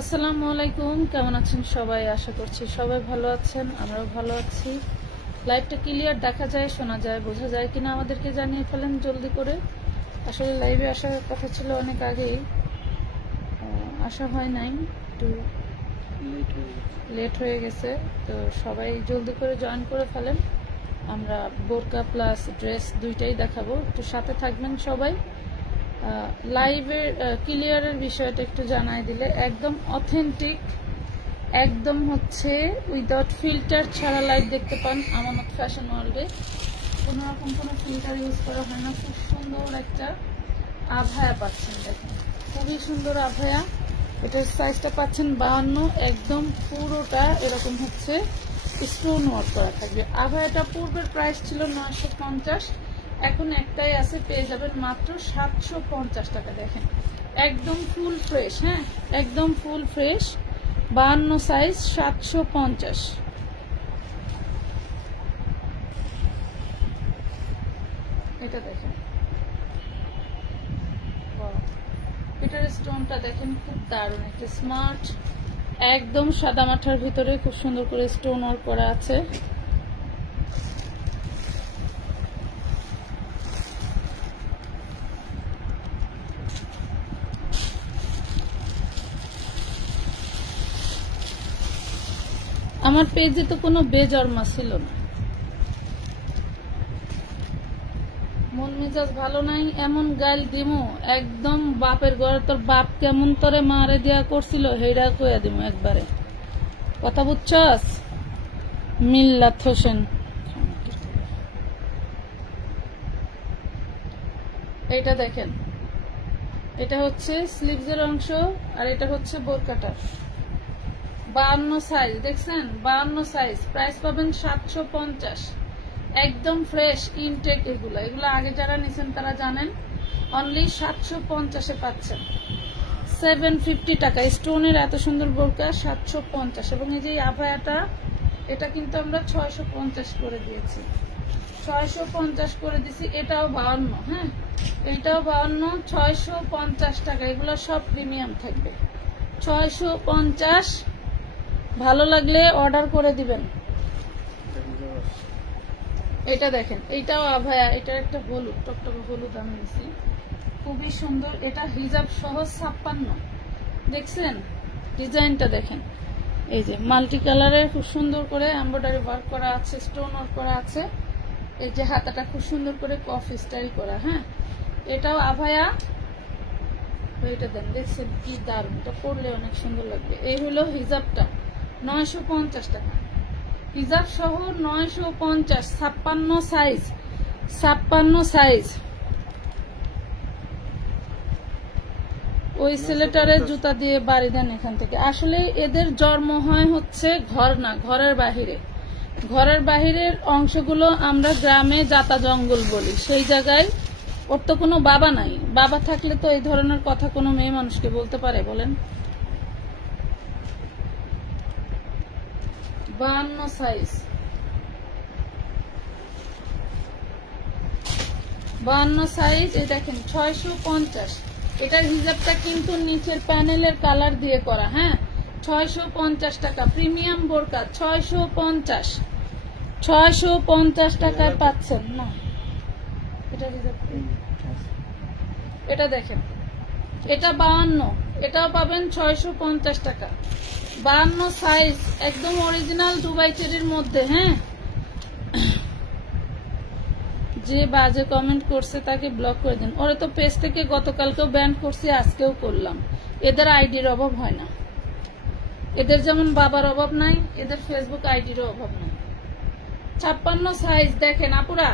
আসসালামু আলাইকুম, কেমন আছেন সবাই? আশা করছি সবাই ভালো আছেন, আমরাও ভালো আছি। লাইভটা ক্লিয়ার দেখা যায়, শোনা যায়, বোঝা যায় কিনা আমাদেরকে জানিয়ে ফেলেন জলদি করে। আসলে লাইভে আসার কথা ছিল অনেক আগেই, আসা হয় নাই, একটু লেট হয়ে গেছে। তো সবাই জলদি করে জয়েন করে ফেলেন। আমরা বোরকা প্লাস ড্রেস দুইটাই দেখাবো, একটু সাথে থাকবেন সবাই। লাইভের ক্লিয়ারের বিষয়টা একটু জানাই দিলে, একদম অথেন্টিক, একদম হচ্ছে উইদাউট ফিল্টার ছাড়া লাইভ দেখতে পান আমানত ফ্যাশন ওয়ার্ল্ডে। কোনো রকম কোনো ফিল্টার ইউজ করা হয় না। খুব সুন্দর একটা আভায়া পাচ্ছেন, দেখেন খুবই সুন্দর আভায়া। এটার সাইজটা পাচ্ছেন 52, একদম পুরোটা এরকম হচ্ছে স্টোন ওয়ার্ক করা থাকবে। আভায়াটা পূর্বের প্রাইস ছিল 950, এখন একটাই আছে, পেয়ে যাবেন মাত্র 750 টাকা। দেখেন একদম ফুল ফ্রেশ, হ্যাঁ একদম ফুল ফ্রেশ, 52 সাইজ, 750। এটা দেখেন, এটার স্টোনটা দেখেন খুব দারুণ, একটা স্মার্ট, একদম সাদা মাঠার ভিতরে খুব সুন্দর করে স্টোন ওয়ার্ক করা আছে। আমার পেজে তো কোনো বেজন্মা ছিল না, মন মেজাজ ভালো নাই এমন গাইল দিমু, একদম বাপের ঘরে তোর বাপ কেমন তোরে মারে দেয়া করছিল হেইরা কইয়া দিমু একবারে, কথা বুঝছস? মিল্লাত হোসেন। এটা দেখেন, এটা হচ্ছে স্লিভসের অংশ, আর এটা হচ্ছে বোরকাটা। 52 সাইজ, দেখছেন 52 সাইজ, প্রাইস পাবেন 750, একদম ফ্রেশ ইনটেক। এগুলো আগে যারা নিছেন তারা জানেন, অনলি 750-এ পাচ্ছেন, 750 টাকা। স্টোনের এত সুন্দর বোরকা 750। এবং এই যে আভায়াটা, এটা কিন্তু আমরা 650 করে দিয়েছি, 650 করে দিছি। এটাও 52, হ্যাঁ এটাও 52, 650 টাকা। এগুলো সব প্রিমিয়াম থাকবে, 650। ভালো লাগলে অর্ডার করে দিবেন। এটা দেখেন, এইটাও আভায়া, এটার একটা হলুদ, টকটকে হলুদ আমি নিছি, খুবই সুন্দর। এটা হিজাব সহ 56, দেখছেন ডিজাইনটা দেখেন, এই যে মাল্টি কালারের খুব সুন্দর করে এমব্রয়ডারি ওয়ার্ক করা আছে, স্টোন ওয়ার্ক করা আছে। এই যে হাতাটা খুব সুন্দর করে কফি স্টাইল করা, হ্যাঁ এটাও আভায়া। এটা দেন, দেখছেন কি দারুণ, এটা পরলে অনেক সুন্দর লাগবে। এই হলো হিজাবটা, 950 টাকা, হিজাব সহ 950, 56 সাইজ, 56 সাইজ। ওই ছেলেটারে জুতা দিয়ে বাড়ি দেন এখান থেকে। আসলে এদের জন্ম হয় হচ্ছে ঘর না, ঘরের বাহিরে। ঘরের বাহিরের অংশগুলো আমরা গ্রামে জাতা জঙ্গল বলি, সেই জায়গায় ওর তো কোনো বাবা নাই। বাবা থাকলে তো এই ধরনের কথা কোনো মেয়ে মানুষকে বলতে পারে বলেন? 52 সাইজ, 52 সাইজ। এই দেখেন 650। এটার হিজাবটা কিন্তু নিচের প্যানেলের কালার দিয়ে করা, হ্যাঁ 650 টাকা। প্রিমিয়াম বোরকা 650, 650 টাকায় পাচ্ছেন না। এটার হিজাব, এটা দেখেন, এটা 52, এটাও পাবেন 650 টাকা, 52 সাইজ, একদম অরিজিনাল দুবাই চেরির মধ্যে। হ্যাঁ, যে বাজে কমেন্ট করছে তাকে ব্লক করে দেন। ওরা তো পেজ থেকে গতকালকেও ব্যান করছে, আজকেও করলাম। এদের আইডির অভাব হয় না, এদের যেমন বাবার অভাব নাই, এদের ফেসবুক আইডিরও অভাব নাই। 56 সাইজ, দেখেন আপুরা,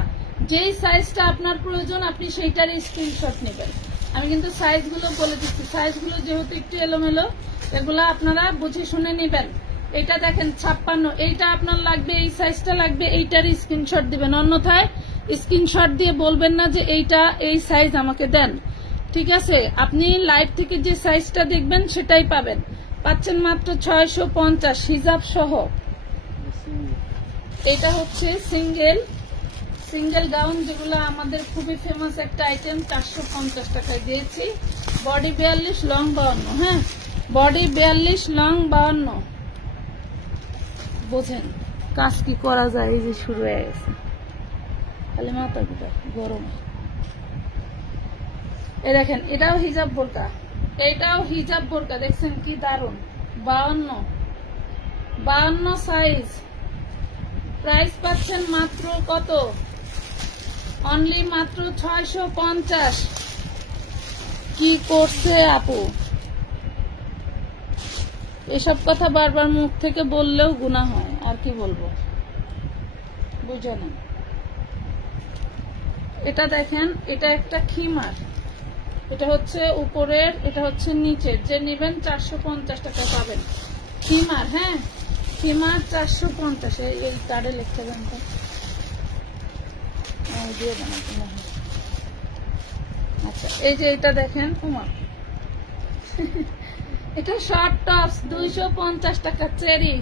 যেই সাইজটা আপনার প্রয়োজন আপনি সেইটারই স্ক্রিনশট নেবেন। আমি কিন্তু সাইজগুলো বলে দিচ্ছি, সাইজগুলো যেহেতু একটু এলোমেলো, এগুলো আপনারা বুঝে শুনে নেবেন। এটা দেখেন 56, এইটা আপনার লাগবে, এই সাইজটা লাগবে, এইটারই স্ক্রিনশট দিবেন। অন্যথায় স্ক্রিনশট দিয়ে বলবেন না যে এইটা এই সাইজ আমাকে দেন, ঠিক আছে? আপনি লাইভ থেকে যে সাইজটা দেখবেন সেটাই পাবেন। পাচ্ছেন মাত্র 650, হিজাব সহ। এটা হচ্ছে সিঙ্গেল গাউন, যেগুলো আমাদের খুবই ফেমাস একটা আইটেম, 450 টাকায় দিয়েছি। বডি 42, লং 52, হ্যাঁ বডি 42, লং 52। বোঝেন কাজ কি করা যায়, এই যে শুরু হয়ে গেছে খালি মাথা পিটা গরম। এই দেখেন এটাও হিজাব বোরকা, এটাও হিজাব বোরকা, দেখছেন কি দারুন। 52 সাইজ, প্রাইস পাচ্ছেন মাত্র কত, অনলি মাত্র 650। কি করছে আপু, এসব কথা বারবার মুখ থেকে বললেও গুনাহ হয়, আর কি বলবো বুঝে না। এটা দেখেন, এটা একটা খিমার, এটা হচ্ছে উপরের, এটা হচ্ছে নিচের, যে নেবেন 450 টাকা পাবেন। খিমার, হ্যাঁ খিমার 450। এই কার্ডে লিখতে দেন তো, দিয়ে দেন। আচ্ছা এই যে এটা দেখেন উমা, এটা শর্ট টপস 250 টাকা, চেরি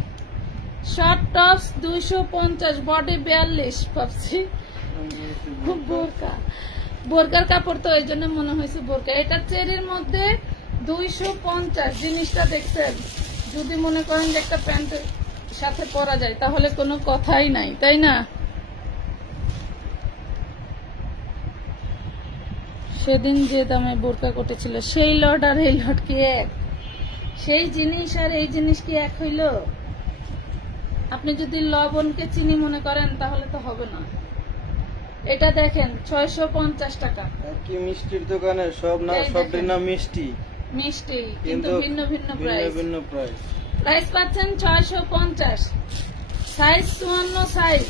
শর্ট টপস 250, বডি 42। ভাবছি বোরকা, বোরকার কাপড় তো এই জন্য মনে হয়েছে বোরকা। এটা চেরির মধ্যে 250। জিনিসটা দেখছেন, যদি মনে করেন যে একটা প্যান্টের সাথে পরা যায় তাহলে কোনো কথাই নাই, তাই না? সেদিন যে দামে বোরকা কটেছিল সেই লট আর এই লট কি এক? সেই জিনিস আর এই জিনিস কি এক হইল? আপনি যদি লবণকে চিনি মনে করেন তাহলে তো হবে না। এটা দেখেন 650 টাকা। কি মিষ্টির দোকানে সব না, সব না মিষ্টি মিষ্টি, কিন্তু ভিন্ন ভিন্ন প্রাইস। প্রাইস পাচ্ছেন 650। Size 54 size,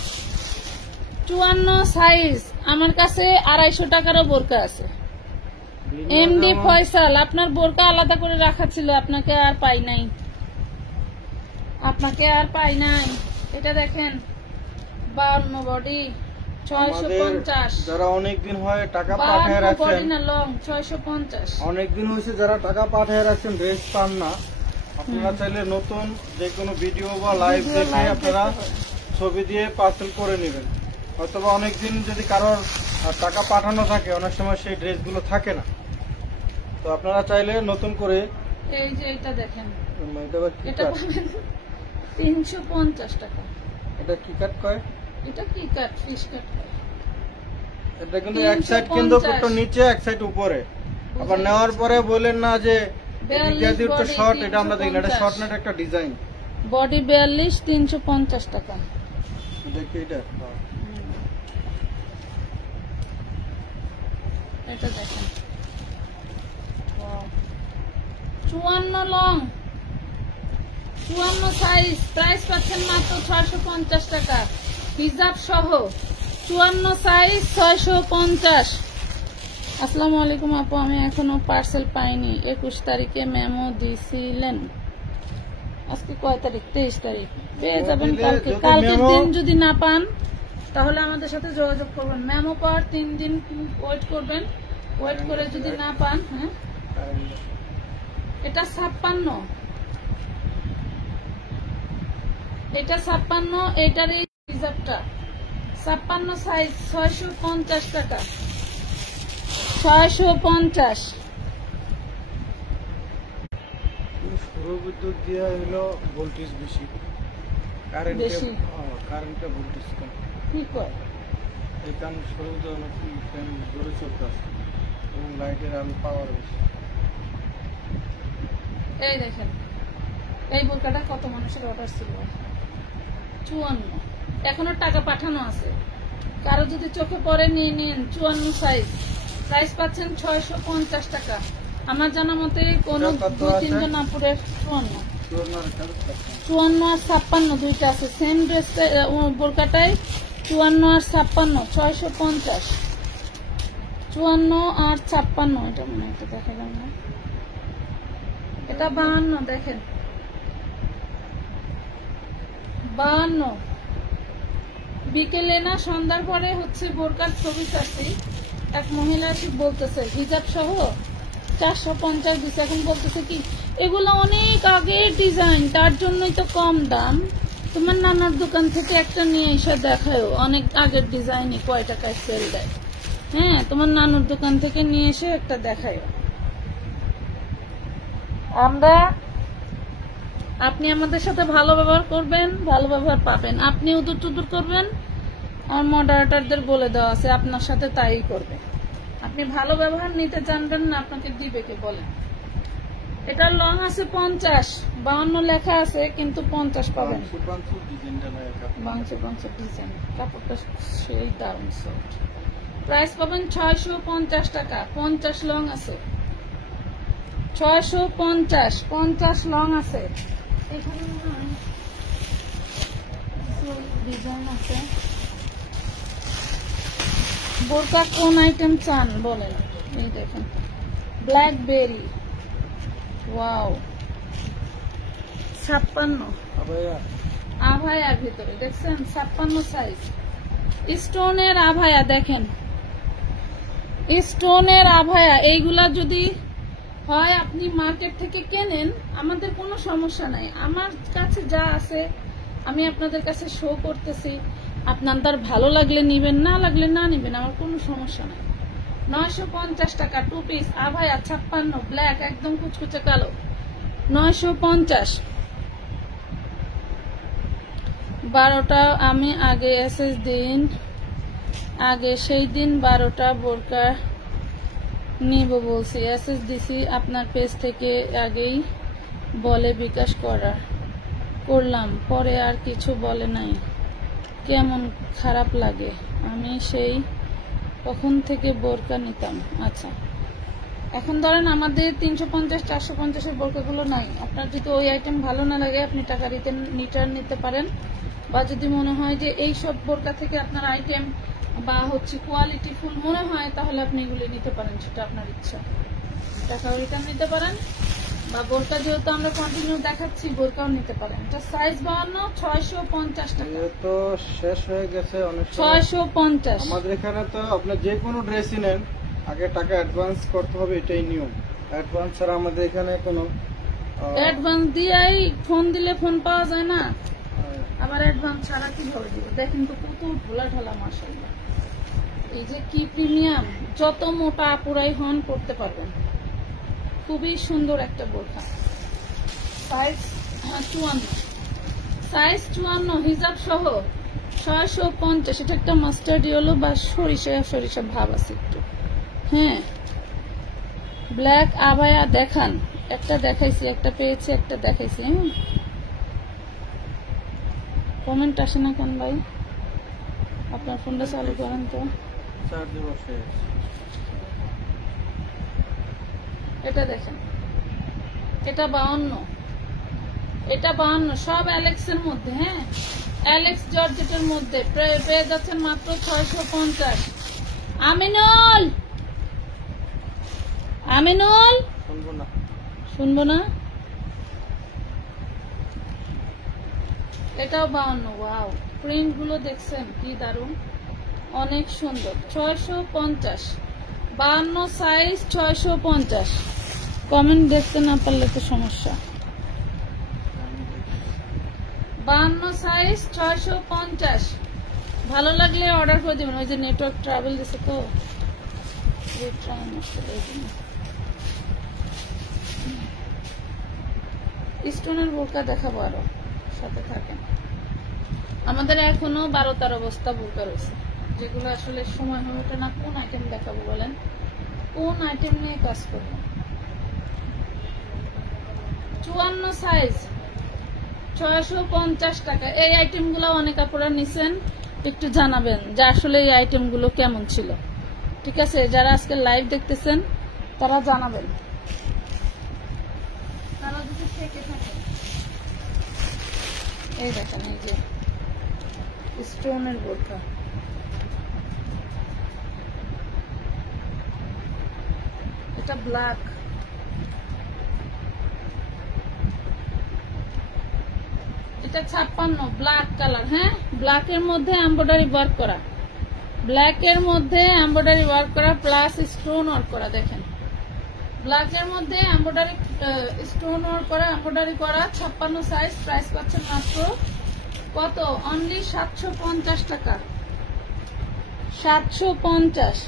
54 size. আমার কাছে 250 টাকারও বোরকা আছে। এমডি ফয়সাল, আপনার বোরকা আলাদা করে রাখা ছিল, আপনাকে আর পাই নাই, এটা দেখেন 52 বডি 650। যারা অনেকদিন হয় টাকা পাঠিয়ে রাখছেন, লং 650। অনেকদিন হয়েছে যারা টাকা পাঠিয়ে রাখছেন, ড্রেস পান না, আপনারা চাইলে নতুন যে কোনো ভিডিও বা লাইভ দেখে আপনারা ছবি দিয়ে পার্সেল করে নেবেন। হয়তোবা অনেকদিন যদি কারোর টাকা পাঠানো থাকে, অনেক সময় সেই ড্রেসগুলো থাকে না, তো আপনারা চাইলে নতুন করে। এই যে এটা দেখেন, এটা পাবেন 350 টাকা। এটা কি কাট কয়? এটা কি কাট, ফিশ কাট কয়। এটা কিন্তু এক সাইড কিন্তু একটু নিচে, এক সাইড উপরে। আবার নেওয়ার পরে বলেন না যে একটু শর্ট, এটা আমরা দেখি না, এটা শর্ট না, একটা ডিজাইন। বডি 42, 350 টাকা। দেখি এটা, এটা দেখেন 54 লং, 54 সাইজ, প্রাইস পাচ্ছেন মাত্র 650 টাকা হিজাব সহ। 54 সাইজ 650। আসসালামু আলাইকুম আপু, আমি এখনো পার্সেল পাইনি। 21 তারিখে মেমো দিছিলেন, আজকে কয় তারিখ? 23 তারিখ। পেয়ে যাবেন কালকে। কালকের দিন যদি না পান তাহলে আমাদের সাথে যোগাযোগ করবেন। মেমো পাওয়ার 3 দিন ওয়েট করবেন, ওয়েট করে যদি না পান। হ্যাঁ এটা 56, এটা 56, এটার এই হিজাবটা 56 সাইজ 650 টাকা, 650। সৌরবিদ্যুৎ দিয়ে হলো ভোল্টেজ বেশি, কারেন্টে ভোল্টেজ কম। কি কয় এই কারণে সৌরবিদ্যুৎ ফ্যান জোরে চলতে আসে এবং লাইটের আলো পাওয়ার বেশি। এই দেখেন এই বোরকাটা কত মানুষের অর্ডার ছিল, 54। এখনো টাকা পাঠানো আছে, কারো যদি চোখে পড়ে নিয়ে নিন। 54 সাইজ, প্রাইস পাচ্ছেন 650 টাকা। আমার জানা মতে কোন 2-3 জন আপুরের 54 আর 56 দুইটা আছে। সেম ড্রেস বোরকাটাই 54 আর 56, 650। 54 আর 56, এটা মনে হয় দেখা গেল না। এটা 52, দেখেন 52। বিকেলে না সন্ধ্যার পরে হচ্ছে বোরকার ছবি চাচ্ছি, এক মহিলা এসে বলতেছে হিজাব সহ 450 দিচ্ছে। এখন বলতেছে কি এগুলো অনেক আগের ডিজাইন, তার জন্যই তো কম দাম। তোমার নানার দোকান থেকে একটা নিয়ে এসে দেখায়, অনেক আগের ডিজাইনই কয় টাকায় সেল দেয়। হ্যাঁ তোমার নানুর দোকান থেকে নিয়ে এসে একটা দেখায়। আমরা আপনি আমাদের সাথে ভালো ব্যবহার করবেন, ভালো ব্যবহার পাবেন। আপনি উদুর টুদুর করবেন, আর মডারেটরদের বলে দেওয়া আছে আপনার সাথে তাই করবে। আপনি ভালো ব্যবহার নিতে জানবেন না, আপনাকে দিবে কে বলেন? এটা লং আছে 50, 52 লেখা আছে কিন্তু 50 পাবেন। বাংসে ডিজাইন, কাপড়টা সেই দারুণ সফট। প্রাইস পাবেন 650 টাকা। 50 লং আছে, 650, 50 লং আছে। এখানে ডিজাইন আছে। বোরকা কোন আইটেম চান বলেন? এই দেখেন ব্ল্যাকবেরি, ওয়াও 56 আভায়ার ভিতরে দেখছেন 56 সাইজ স্টোনের আভায়া। দেখেন স্টোনের আভায়া, এইগুলা যদি হয় আপনি মার্কেট থেকে কেনেন, আমাদের কোনো সমস্যা নাই। আমার কাছে যা আছে আমি আপনাদের কাছে শো করতেছি, আপনার ভালো লাগলে নিবেন, না লাগলে না নিবেন, আমার কোনো সমস্যা নাই। 950 টাকা 2 পিস আভায়া 56 ব্ল্যাক, একদম কুচকুচে কালো, 950। 12টা আমি আগে এসএস দিন, আগে সেই দিন 12টা বোরকা নিব বলছি, এসএস দিছি আপনার পেজ থেকে, আগেই বলে বিকাশ করলাম, পরে আর কিছু বলে নাই, কেমন খারাপ লাগে। আমি সেই কখন থেকে বোরকা নিতাম। আচ্ছা, এখন ধরেন আমাদের 350, 450 বোরকাগুলো নাই। আপনার যদি ওই আইটেম ভালো না লাগে আপনি টাকা রিটার্ন নিতে পারেন, বা যদি মনে হয় যে এই সব বোরকা থেকে আপনার আইটেম বা কোয়ালিটি ফুল মনে হয়, তাহলে আপনি এগুলি নিতে পারেন, সেটা আপনার ইচ্ছা। টাকাও রিটার্ন নিতে পারেন, বা বোরকা যেহেতু আমরা কন্টিনিউ দেখাচ্ছি বোরকাও নিতে পারেন। এটা সাইজ 52, 650 টাকা। তো শেষ হয়ে গেছে অনেক, 650। আমাদের এখানে তো আপনি যে কোনো ড্রেসই নেন আগে টাকা অ্যাডভান্স করতে হবে, এটাই নিয়ম। অ্যাডভান্স ছাড়া আমাদের এখানে কোনো অ্যাডভান্স দিয়েই ফোন দিলে ফোন পাওয়া যায় না, আবার অ্যাডভান্স ছাড়া কিভাবে দিব? দেখেন তো কত ঢোলা ঢালা, মাশাআল্লাহ। এই যে কি প্রিমিয়াম, যত মোটা আপুরাই হন পড়তে পারবেন। খুবই সুন্দর একটা বোরকা। সাইজ 54, সাইজ 54 হিজাব সহ 650। এটা একটা মাস্টার্ড ইয়েলো বা সরিষা ভাব আছে একটু। হ্যাঁ, ব্ল্যাক আভায়া দেখান। একটা দেখাইছি, একটা পেয়েছি, একটা দেখাইছি। কমেন্ট আসে না কেন ভাই? আপনার ফোনটা চালু করেন তো। এটা দেখেন, এটা 52, এটা 52, সব অ্যালেক্সের মধ্যে। হ্যাঁ, অ্যালেক্স জর্জেটের মধ্যে পেয়ে যাচ্ছেন মাত্র 650। আমিনুল, আমিনুল শুনবো না। এটাও 52। ওয়াও, প্রিন্ট গুলো দেখছেন কি দারুন, অনেক সুন্দর। 650, 52 সাইজ, 650। কমেন্ট দেখতে না পারলে তো সমস্যা। 52 সাইজ, 650। ভালো লাগলে অর্ডার করে দিবেন। ওই যে নেটওয়ার্ক ট্রাভেল দিছে তো, স্টোনের বোরকা দেখাবো আরো, সাথে থাকেন। আমাদের এখনো 12-13 বস্তা বোরকা রয়েছে, যেগুলো আসলে সময় হয়ে ওঠে না। কোন আইটেম দেখাবো বলেন, কোন আইটেম নিয়ে কাজ করবো? 54 সাইজ, 650 টাকা। এই আইটেম গুলো অনেক আপুরা নিছেন, একটু জানাবেন যে আসলে এই আইটেম গুলো কেমন ছিল। ঠিক আছে, যারা আজকে লাইভ দেখতেছেন তারা জানাবেন, তারা যদি থেকে থাকে। এই দেখেন, এই যে স্টোনের বোরকা, এটা ব্ল্যাক, এটা 56 ব্ল্যাক কালার। হ্যাঁ, ব্ল্যাকের মধ্যে এমব্রয়ডারি ওয়ার্ক করা, ব্ল্যাকের মধ্যে এমব্রয়ডারি ওয়ার্ক করা প্লাস স্টোন ওয়ার্ক করা। দেখেন, ব্ল্যাকের মধ্যে এমব্রয়ডারি স্টোন ওয়ার্ক করা, এমব্রয়ডারি করা, 56 সাইজ। প্রাইস পাচ্ছেন মাত্র কত? অনলি 750 টাকা। 750।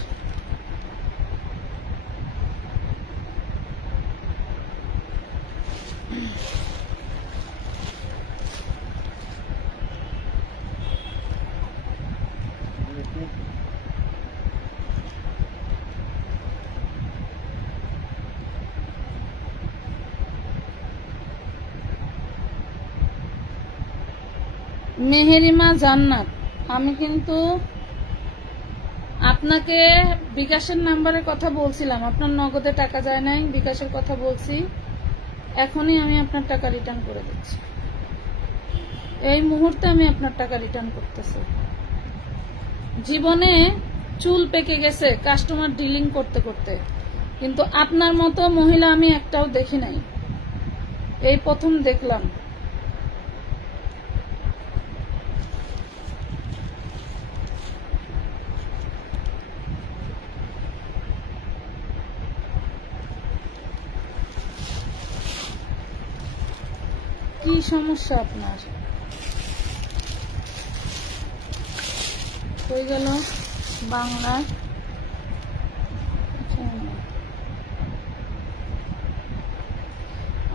মেহেরিমা জান্নাত, আমি কিন্তু আপনাকে বিকাশের নাম্বারের কথা বলছিলাম, আপনার নগদে টাকা যায় নাই, বিকাশের কথা বলছি। এখনই আমি আপনার টাকা রিটার্ন করে দিচ্ছি, এই মুহূর্তে আমি আপনার টাকা রিটার্ন করতেছি। জীবনে চুল পেকে গেছে কাস্টমার ডিলিং করতে করতে, কিন্তু আপনার মতো মহিলা আমি একটাও দেখি নাই, এই প্রথম দেখলাম। কি সমস্যা আপনার? হয়ে গেল বাংলা।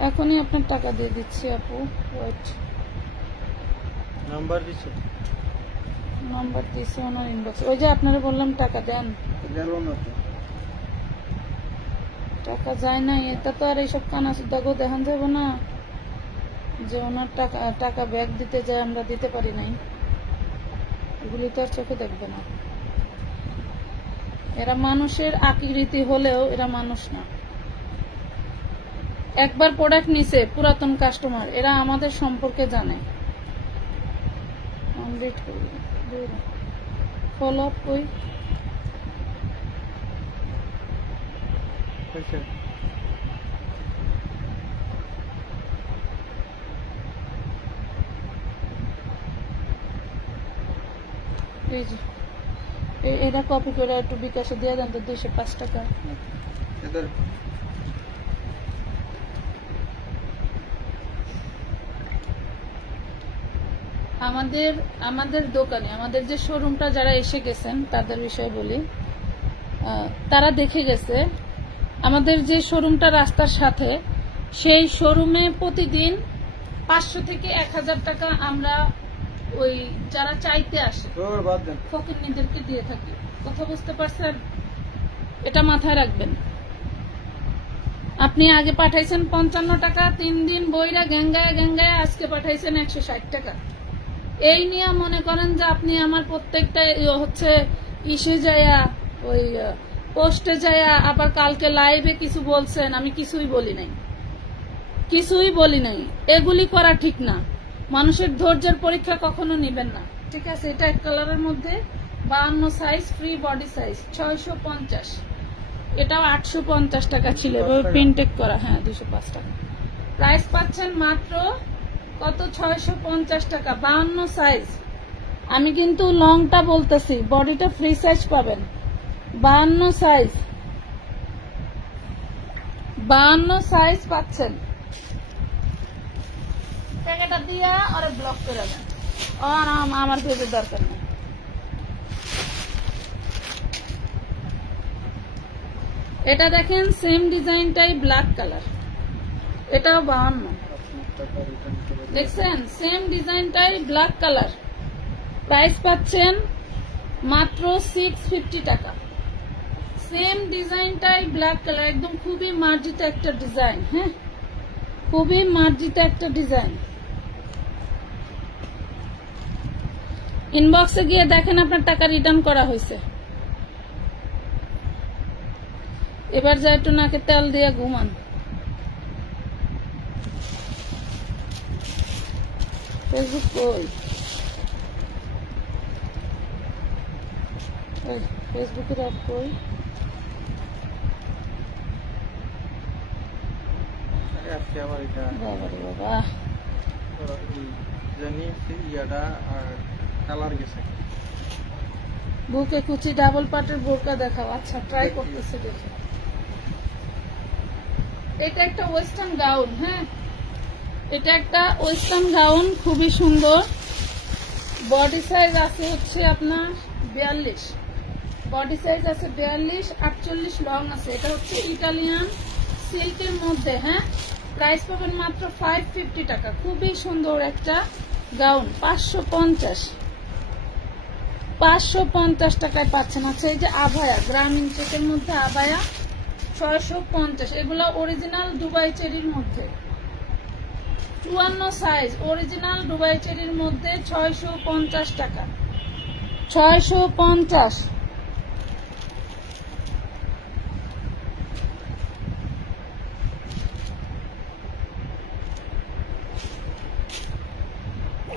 এখনই আপনার টাকা দিয়ে দিচ্ছি আপু, ওয়েট। নাম্বার দিছো? নাম্বার দিছি ওনার ইনবক্স। ওই যে আপনারা বললাম টাকা দেন, গেল না তো, টাকা যায় না। এটা তো আর এইসব কানাচুদাগো দেখান যাবে না যে ওনার টাকা ব্যাগ দিতে যায় আমরা দিতে পারি নাই, এগুলি তো আর চোখে দেখবে না। এরা মানুষের আকৃতি হলেও এরা মানুষ না। একবার প্রোডাক্ট নিছে পুরাতন কাস্টমার, এরা আমাদের সম্পর্কে জানে। ফলো আপ কই? এই যে এটা কপি করে একটু বিকাশে দিয়ে দেন তো, 205 টাকা। আমাদের দোকানে, আমাদের যে শোরুমটা যারা এসে গেছেন তাদের বিষয়ে বলি, তারা দেখে গেছে আমাদের যে শোরুমটা রাস্তার সাথে, সেই শোরুমে প্রতিদিন 500 থেকে 1000 টাকা আমরা ওই যারা চাইতে আসে ফকিরনিদেরকে দিয়ে থাকি। কথা বুঝতে পারছেন? এটা মাথায় রাখবেন। আপনি আগে পাঠাইছেন 55 টাকা, 3 দিন বইরা গ্যাঙ্গায় আজকে পাঠাইছেন 160 টাকা। এই নিয়ে মনে করেন যে আপনি আমার প্রত্যেকটা হচ্ছে ইসে যায়া ওই পোস্টে যায়া আবার কালকে লাইভে কিছু বলছেন, আমি কিছুই বলি নাই। এগুলি করা ঠিক না। মানুষের ধৈর্যের পরীক্ষা কখনো নেবেন না, ঠিক আছে? এটা এক কালারের মধ্যে 52 সাইজ, ফ্রি বডি সাইজ, 650। এটাও 850 টাকা ছিল, প্রিন্টেক করা। হ্যাঁ, 205 টাকা প্রাইস পাচ্ছেন মাত্র। কত? 650 টাকা, 52 সাইজ। আমি কিন্তু লংটা বলতেছি, বডিটা ফ্রি সাইজ পাবেন। 52 সাইজ পাচ্ছেন। টাকাটা দিয়া আরে ব্লক করে দেন, আমার পেজের দরকার নেই। এটা দেখেন সেম ডিজাইনটাই ব্ল্যাক কালার, এটাও 52। দেখছেন সেম ডিজাইনটাই ব্ল্যাক কালার, প্রাইস পাচ্ছেন মাত্র 650 টাকা। সেম ডিজাইনটাই ব্ল্যাক কালার, একদম খুবই মার্জিত একটা ডিজাইন। হ্যাঁ, খুবই মার্জিত একটা ডিজাইন। ইনবক্সে গিয়ে দেখেন আপনার টাকা রিটার্ন করা হয়েছে। এবার যা একটু নাকে তেল দিয়ে ঘুমান। ফেসবুক কই? ফেসবুকের অ্যাপ কই? বাবা বুকে কুচি ডাবল পাটের বোরকা দেখাও। আচ্ছা, ট্রাই করতেছে দেখে। এটা একটা ওয়েস্টার্ন গাউন। হ্যাঁ, এটা একটা ওয়েস্টার্ন গাউন, খুবই সুন্দর। বডি সাইজ আছে হচ্ছে আপনার 42, বডি সাইজ আছে 42, 48 লং আছে। এটা হচ্ছে ইটালিয়ান সিল্কের মধ্যে। হ্যাঁ, প্রাইস পাবেন মাত্র 550 টাকা। খুবই সুন্দর একটা গাউন, 550 টাকায় পাচ্ছেন। আচ্ছা, এই যে আভায়া, গ্রামীণ চেকের মধ্যে আভায়া 650। এগুলো অরিজিনাল দুবাই চেরির মধ্যে। 54 সাইজ অরিজিনাল দুবাই চেরির মধ্যে 650 টাকা, 650।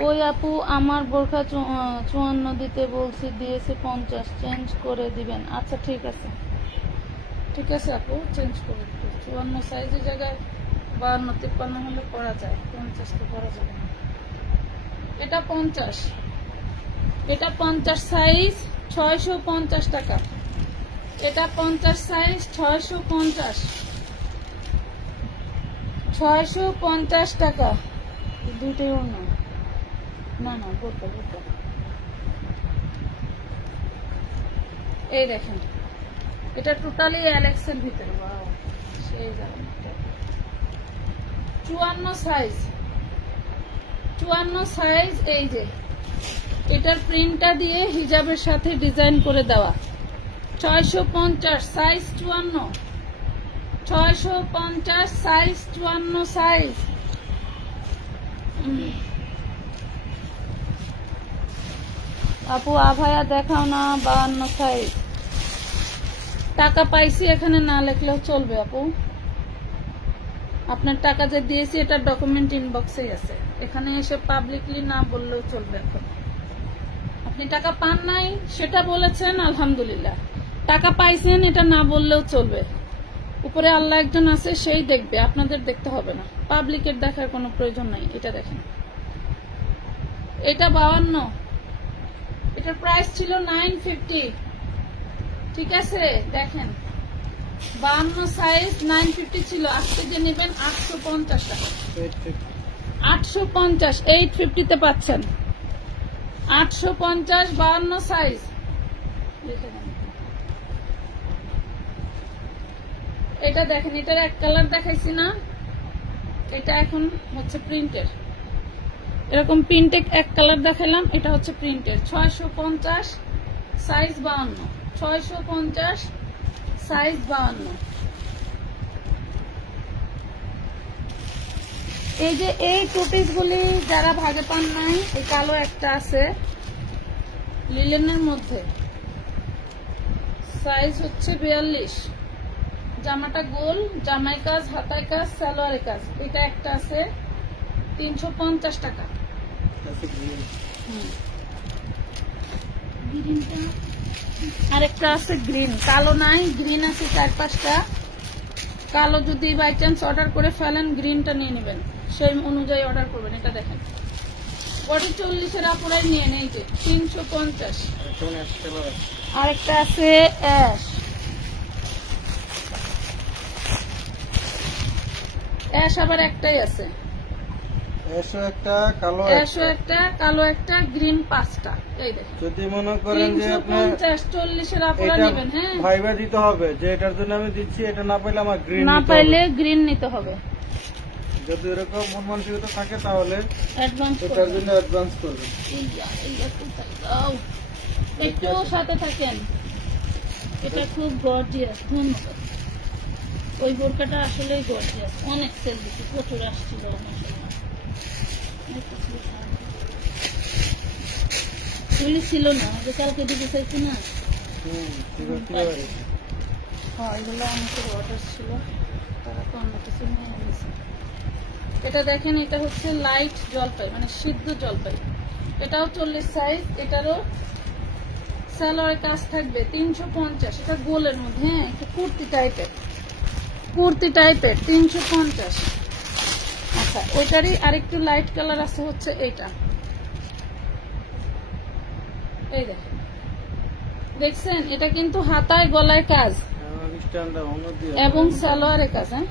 ওই আপু আমার বোরখা 54 দিতে বলছি, দিয়েছে 50, চেঞ্জ করে দিবেন। আচ্ছা ঠিক আছে, ঠিক আছে আপু, চেঞ্জ করে দিতে। 54 সাইজের জায়গায় 52 53 হলে করা যায়, 50 তো করা যাবে না। এটা 50, এটা 50 সাইজ 650 টাকা, এটা 50 সাইজ 650, 650 টাকা। দুটোই অন্য না না বোরকা বোরকা। এই দেখেন এটা টোটালি এলএক্স এর ভিতরে, ওয়াও সেই জানেন। 54 সাইজ, 54 সাইজ। এই যে এটার প্রিন্টটা দিয়ে হিজাবের সাথে ডিজাইন করে দেওয়া, 650 সাইজ 54, 650 সাইজ 54 সাইজ। আপু আভায়া দেখাও না, 52 সাইজ। টাকা পাইছি এখানে না লিখলেও চলবে আপু, আপনার টাকা যে দিয়েছি এটা ডকুমেন্ট ইনবক্সেই আছে, এখানে এসে পাবলিকলি না বললেও চলবে। এখন আপনি টাকা পান নাই সেটা বলেছেন, আলহামদুলিল্লাহ। টাকা পাইছেন এটা না বললেও চলবে, উপরে আল্লাহ একজন আছে, সেই দেখবে, আপনাদের দেখতে হবে না, পাবলিকের দেখার কোনো প্রয়োজন নাই। এটা দেখেন, এটা 52, এটার প্রাইস ছিল 950, ঠিক আছে। দেখেন 52 সাইজ 950 ছিল, আজকে যে নেবেন 850 টাকা, 850, 850 তে পাচ্ছেন, 850 52 সাইজ। এটা দেখেন, এটার এক কালার দেখাইছি না, এটা এখন হচ্ছে প্রিন্টের, এরকম প্রিন্টে এক কালার দেখালাম, এটা হচ্ছে প্রিন্টের। 650 সাইজ 52, 650 সাইজ 52। এই যে এই টুপিস গুলি যারা ভাগে পান নাই, এই কালো একটা আছে লিলেনের মধ্যে, সাইজ হচ্ছে 42, জামাটা গোল, জামাই কাজ, হাতায় কাজ, সালোয়ারের কাজ। এটা একটা আছে 350 টাকা। আরেকটা আছে গ্রিন, কালো নাই, গ্রিন আছে 4-5টা। কালো যদি বাই চান্স অর্ডার করে ফেলেন, গ্রিনটা নিয়ে নেবেন, সেই অনুযায়ী অর্ডার করবেন। এটা দেখেন 40-এর আপুরাই নিয়ে নেই, যে 350। আরেকটা আছে অ্যাশ, অ্যাশ আবার একটাই আছে, একটা কালো, একটা কালো, একটা গ্রিন, 5টা। এই দেখেন, যদি মনে করেন যে আপনি 350-40-এর আপুরা নেবেন, হ্যাঁ ভাইবা দিতে হবে যে এটার জন্য আমি দিচ্ছি, এটা না পাইলে আমার গ্রিন, না পাইলে গ্রিন নিতে হবে। যদি এরকম মন মানসিকতা থাকে তাহলে অ্যাডভান্স এটার জন্য অ্যাডভান্স করবেন। একটু সাথে থাকেন, এটা খুব গর্জিয়াস। ধন্যবাদ। ওই বোরকাটা আসলে গর্জিয়াস, অনেক সেল দিচ্ছি, প্রচুর আসছিল। ছিল না যে কালকে দিতে চাইছি না, হ্যাঁ এগুলো অনেকের অর্ডার ছিল, তারা তো অন্য কিছু নিয়ে নিয়েছে। এটা দেখেন, এটা হচ্ছে লাইট জলপাই, মানে সিদ্ধ জলপাই, এটাও 40 সাইজ, এটারও সালোয়ারের কাজ থাকবে 350। এটা গোলের মধ্যে, হ্যাঁ একটু কুর্তি টাইপের, কুর্তি টাইপের 350। আচ্ছা, ওইটারই আরেকটু লাইট কালার আছে, হচ্ছে এইটা। এই দেখেন, দেখছেন, এটা কিন্তু হাতায় গলায় কাজ এবং সালোয়ারের কাজ। হ্যাঁ,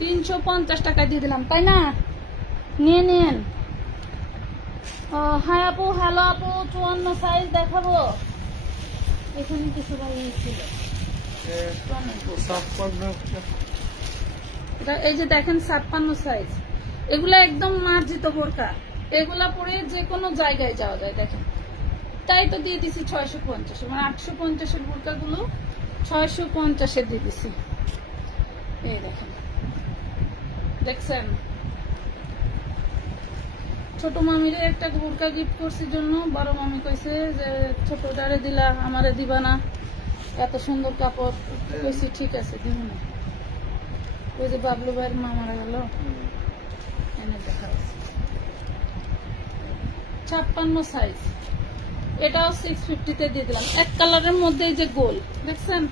350 টাকা দিয়ে দিলাম, তাই না? নিয়ে নিন। হাই আপু, হ্যালো আপু, 54 সাইজ দেখাবো। এখানে কিছু ছিল, এই যে দেখেন 56 সাইজ। এগুলা একদম মার্জিত বোরকা, এগুলা পরে যে কোনো জায়গায় যাওয়া যায়। দেখেন, তাই তো দিয়ে দিছি 650, মানে 850-এর বোরকা গুলো 650-এ দিয়ে দিছি। এই দেখেন, দেখছেন? ছোট মামিরে একটা বোরকা গিফট করছি জন্য বড় মামি কইছে যে ছোটটারে দিলা, আমারে দিবা না, এত সুন্দর কাপড়। কইছি ঠিক আছে, দিব না। ওই যে বাবলু ভাইয়ের মা মারা গেল, এনে দেখা যাচ্ছে 56 সাইজ, এটাও 650 তে দিয়ে দিলাম। এক কালারের মধ্যে এই যে গোল, দেখছেন?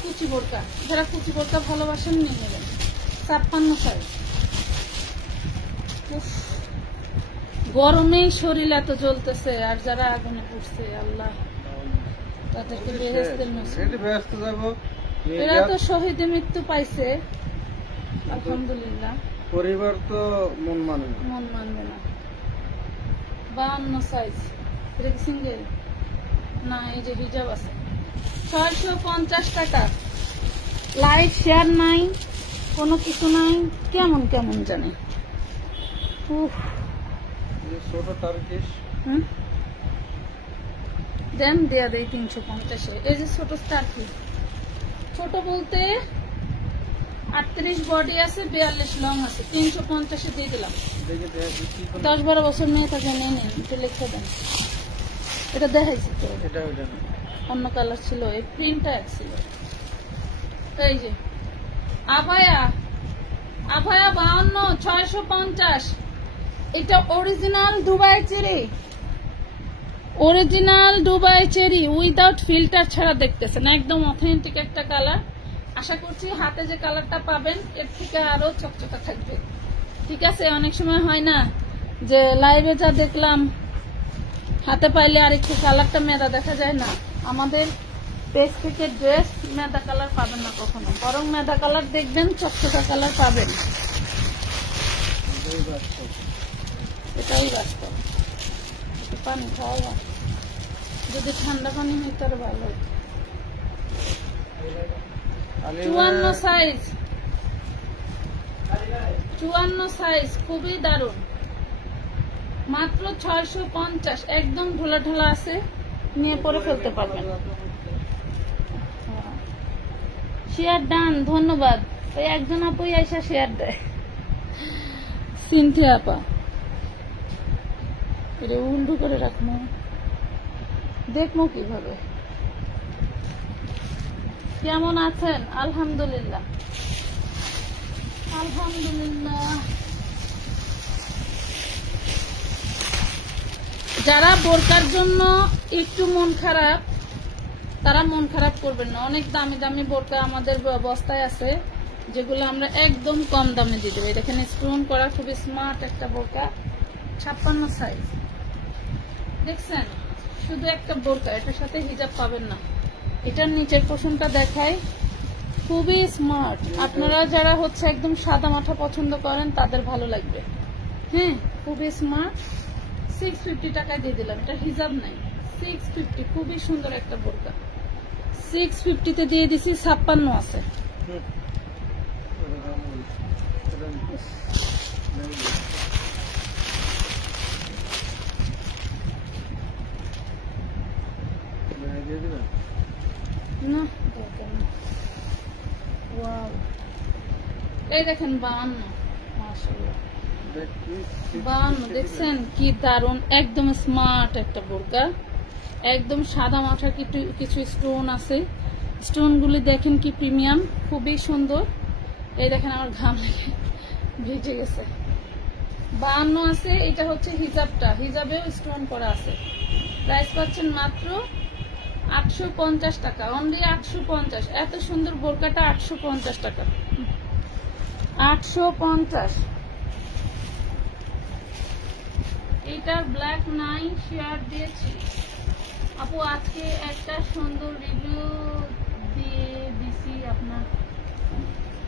কুচি বোরকা, যারা কুচি বোরকা ভালোবাসেন নিয়ে নেবেন। 56 সাইজ। গরমেই শরীর এত জ্বলতেছে, আর যারা আগুনে পড়ছে আল্লাহ তাদেরকে বেহেশতের নসিব। এরা তো শহীদে মৃত্যু পাইছে, আলহামদুলিল্লাহ। পরিবার তো মন মানবে না। 52 সাইজ, সিঙ্গেল না, এই যে হিজাব আছে। 650 টাকা। লাইট শেয়ার নাই, কোনো কিছু নাই, কেমন কেমন জানে। ছোট টার্কিশ দেন, দেয়া দেয় 350। এই যে ছোট টার্কি, ছোট বলতে 38 বডি আছে, 42 লং আছে, 350 দিয়ে দিলাম। 10-12 বছর মেয়ে থাকে, নেই একটু লিখে দেন। এটা দেখাইছি তো, অন্য কালার ছিল, এই প্রিন্টটা এক ছিল। এই যে আভায়া 52, 650। এটা original Dubai cherry without filter ছাড়া দেখতেছেন, একদম অথেন্টিক একটা কালার। আশা করছি হাতে যে কালারটা পাবেন এর থেকে আরো চকচকা থাকবে। ঠিক আছে, অনেক সময় হয় না যে লাইভে যা দেখলাম হাতে পাইলে আর একটু কালারটা মেদা দেখা যায় না। আমাদের পেজ থেকে ড্রেস মেদা কালার পাবেন না কখনো, বরং মেদা কালার দেখবেন, চকচকা কালার পাবেন। এটাই বাস্তব। পানি খাওয়া, যদি ঠান্ডা পানি হয় তার ভালো। 54 সাইজ, খুবই দারুণ। মাত্র 650, একদম ঢোলা ঢোলা আছে, নিয়ে পরে ফেলতে পারবেন। শেয়ার ডান, ধন্যবাদ। ওই একজন আপুই আইসা শেয়ার দেয়, সিনথিয়া আপা। এটা উল্টো করে রাখবো, দেখবো কিভাবে। কেমন আছেন? আলহামদুলিল্লাহ। যারা বোরকার জন্য একটু মন খারাপ, তারা মন খারাপ করবেন না। অনেক দামি দামি বোরকা আমাদের বস্তায় আছে, যেগুলো আমরা একদম কম দামে দিয়ে দেবো। দেখেন, স্টোন করা, খুবই স্মার্ট একটা বোরকা, 56 সাইজ। দেখছেন, শুধু একটা বোরকা, এটার সাথে হিজাব পাবেন না। এটার নিচের পোর্শনটা দেখায়, খুবই স্মার্ট। আপনারা যারা হচ্ছে একদম সাদা মাথা পছন্দ করেন তাদের ভালো লাগবে। হ্যাঁ, খুবই স্মার্ট। 650 টাকায় দিয়ে দিলাম। এটা হিজাব নাই, 650। খুবই সুন্দর একটা বোরকা, 650 তে দিয়ে দিছি। 56 আছে। না, এই দেখেন 52, মাশাআল্লাহ 52। দেখছেন কি দারুন, একদম স্মার্ট একটা বোরকা, একদম সাদা মাথার কিছু স্টোন আছে। স্টোন গুলি দেখেন কি প্রিমিয়াম, খুবই সুন্দর। এই দেখেন আমার ঘাম লেগে ভিজে গেছে। 52 আছে। এটা হচ্ছে হিজাবটা, হিজাবেও স্টোন করা আছে। প্রাইস পাচ্ছেন মাত্র 850 টাকা, অনলি 850। এত সুন্দর বোরকাটা 850 টাকা, 850। এটার ব্ল্যাক নাই, শেয়ার দিয়েছি আপু। আজকে একটা সুন্দর রিভিউ দিয়ে দিছি আপনার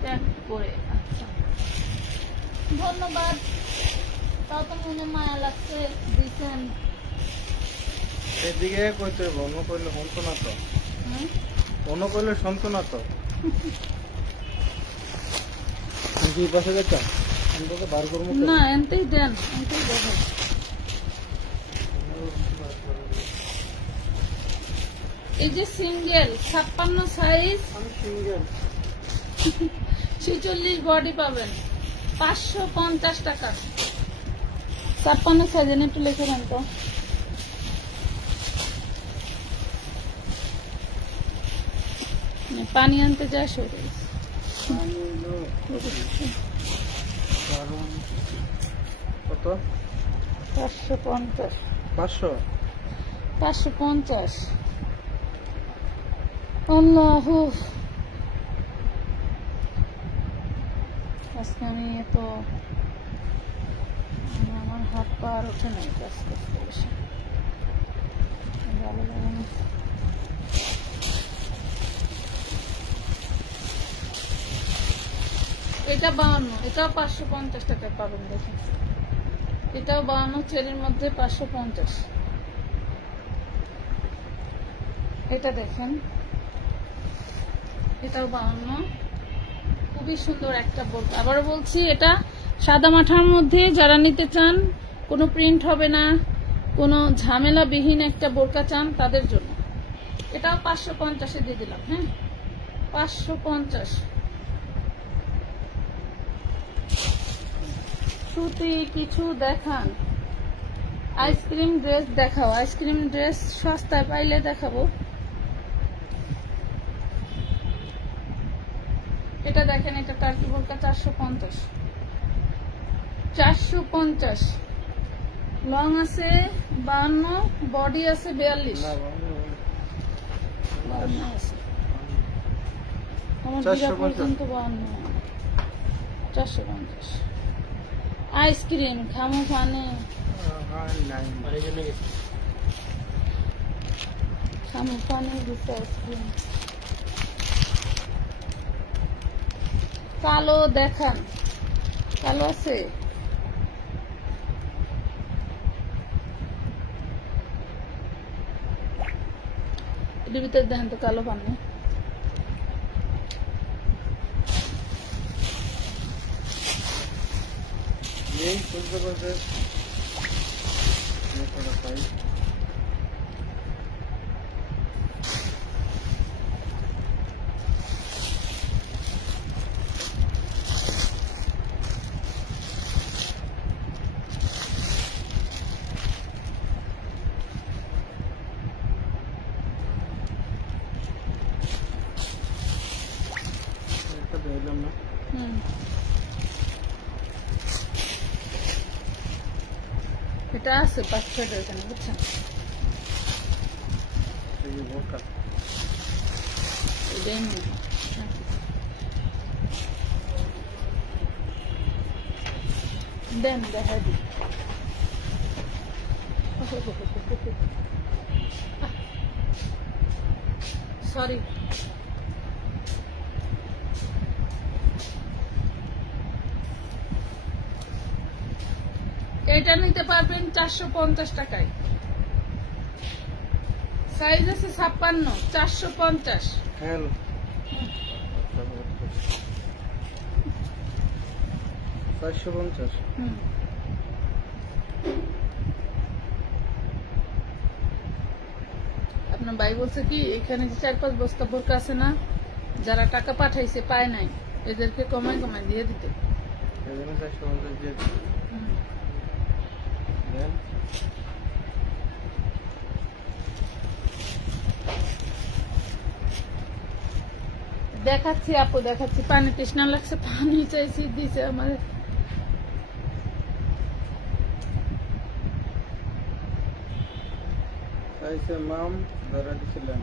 ট্যাগ করে। আচ্ছা, ধন্যবাদ। তাও তো মনে মায়া লাগছে, দিচ্ছেন। এদিকে কইতে অন্য কইলে শুনতো না তো, অন্য কইলে শুনতো না তো। কি পাশে গেছে আমরাকে বার করব না, এনতেই দেন, এনতেই দেখেন। এই যে সিঙ্গেল 56 সাইজ, 46 বডি পাবেন 550 টাকা। 56 সাইজের একটু লিখে দেন তো। পানি আনতে যায় সরে কত? 550। 550। আল্লাহ, আজকে আমি এত আমার হাত পা আর ওঠে নাই কাজ করতে বসে, ভালো লাগে না। এটা 52, এটাও 550 টাকায় পাবেন। দেখেন এটাও 52 চেরির মধ্যে 550। এটা দেখেন, এটাও 52, খুবই সুন্দর একটা বোরকা। আবারও বলছি, এটা সাদা মাঠার মধ্যে যারা নিতে চান, কোনো প্রিন্ট হবে না, কোনো ঝামেলাবিহীন একটা বোরকা চান তাদের জন্য। এটাও 550-এ দিয়ে দিলাম। হ্যাঁ, 550। সুতি কিছু দেখান, আইসক্রিম ড্রেস দেখাও। আইসক্রিম ড্রেস সস্তায় পাইলে দেখাবো। এটা দেখেন, এটা টার্কি বোরকা 450। 450 লং আছে 52, বডি আছে 42। আমার দিরা পর্যন্ত 52। 450 আইসক্রিম খামু ফানে খামু ফানে দিতে আইসক্রিম। কালো দেখান, কালো আছে? এর ভিতরে দেখেন তো কালো পান না। এটা আছে 5-6 এখানে, বুঝছেন? দেন দেখা দি। সরি, এটা নিতে পারবেন 450 টাকায়। সাইজ আছে 56, 450। আপনার ভাই বলছে কি, এখানে যে 4-5 বস্তা বোরকা আছে না, যারা টাকা পাঠাইছে পায় নাই, এদেরকে কমায় কমায় দিয়ে দিতে। দেখাচ্ছি আপু, দেখাচ্ছি। পানি তৃষ্ণা লাগছে, পানি চাইছি, দিছে আমার। মাম ধরা দিছিলেন।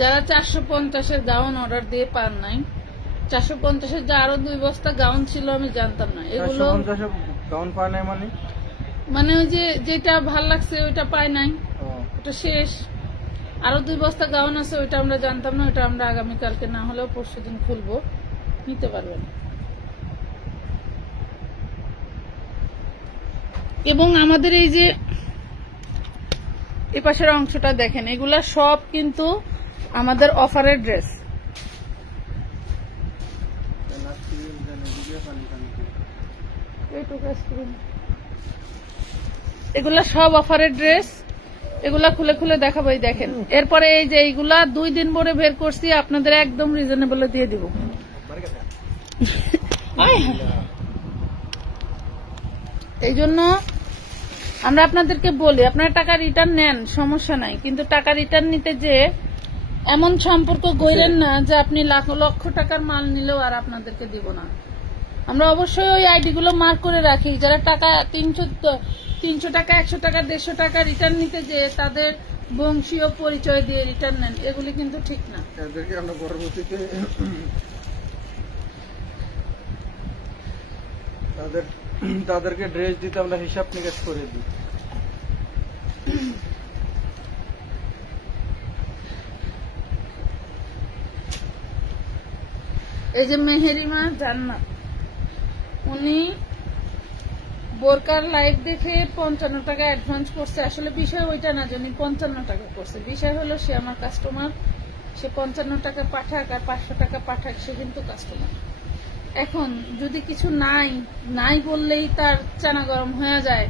যারা 450-এর গাউন অর্ডার দিয়ে পান নাই, 450-এর যে আরো 2 বস্তা গাউন ছিল আমি জানতাম না। এগুলো 450-এর গাউন পায় নাই মানে ওই যে যেটা ভাল লাগছে ওইটা পায় নাই, ওটা শেষ। আরো 2 বস্তা গাউন আছে, ওইটা আমরা জানতাম না। ওইটা আমরা আগামীকালকে না হলেও পরশুদিন খুলবো, নিতে পারবেন। এবং আমাদের এই যে এই পাশের অংশটা দেখেন, এগুলা সব কিন্তু আমাদের অফারের ড্রেস। এগুলা সব অফারের ড্রেস, এগুলা খুলে খুলে দেখাবো। দেখেন, এরপরে এই যে এইগুলা 2 দিন পরে বের করছি, আপনাদের একদম রিজনেবল দিয়ে দিব। এই জন্য আমরা আপনাদেরকে বলি, আপনারা টাকা রিটার্ন নেন, সমস্যা নাই, কিন্তু টাকা রিটার্ন নিতে যে এমন সম্পর্ক গড়েন না যে আপনি লাখ লক্ষ টাকার মাল নিলেও আর আপনাদেরকে দিব না। আমরা অবশ্যই ওই আইডি গুলো মার্ক করে রাখি, যারা টাকা 300 টাকা, 100 টাকা, 150 টাকা রিটার্ন নিতে যে তাদের বংশীয় পরিচয় দিয়ে রিটার্ন নেন, এগুলি কিন্তু ঠিক না। তাদেরকে আমরা পরবর্তীতে তাদেরকে ড্রেস দিতে আমরা হিসাব নিকাশ করে দিই। এই যে মেহেরিমা জান্নাত, উনি বোরকার লাইভ দেখে 55 টাকা অ্যাডভান্স করছে। আসলে বিষয় ওইটা না যে উনি 55 টাকা করছে, বিষয় হলো সে আমার কাস্টমার, সে 55 টাকা পাঠাক আর 500 টাকা পাঠাক, সে কিন্তু কাস্টমার। এখন যদি কিছু নাই বললেই তার চানা গরম হয়ে যায়,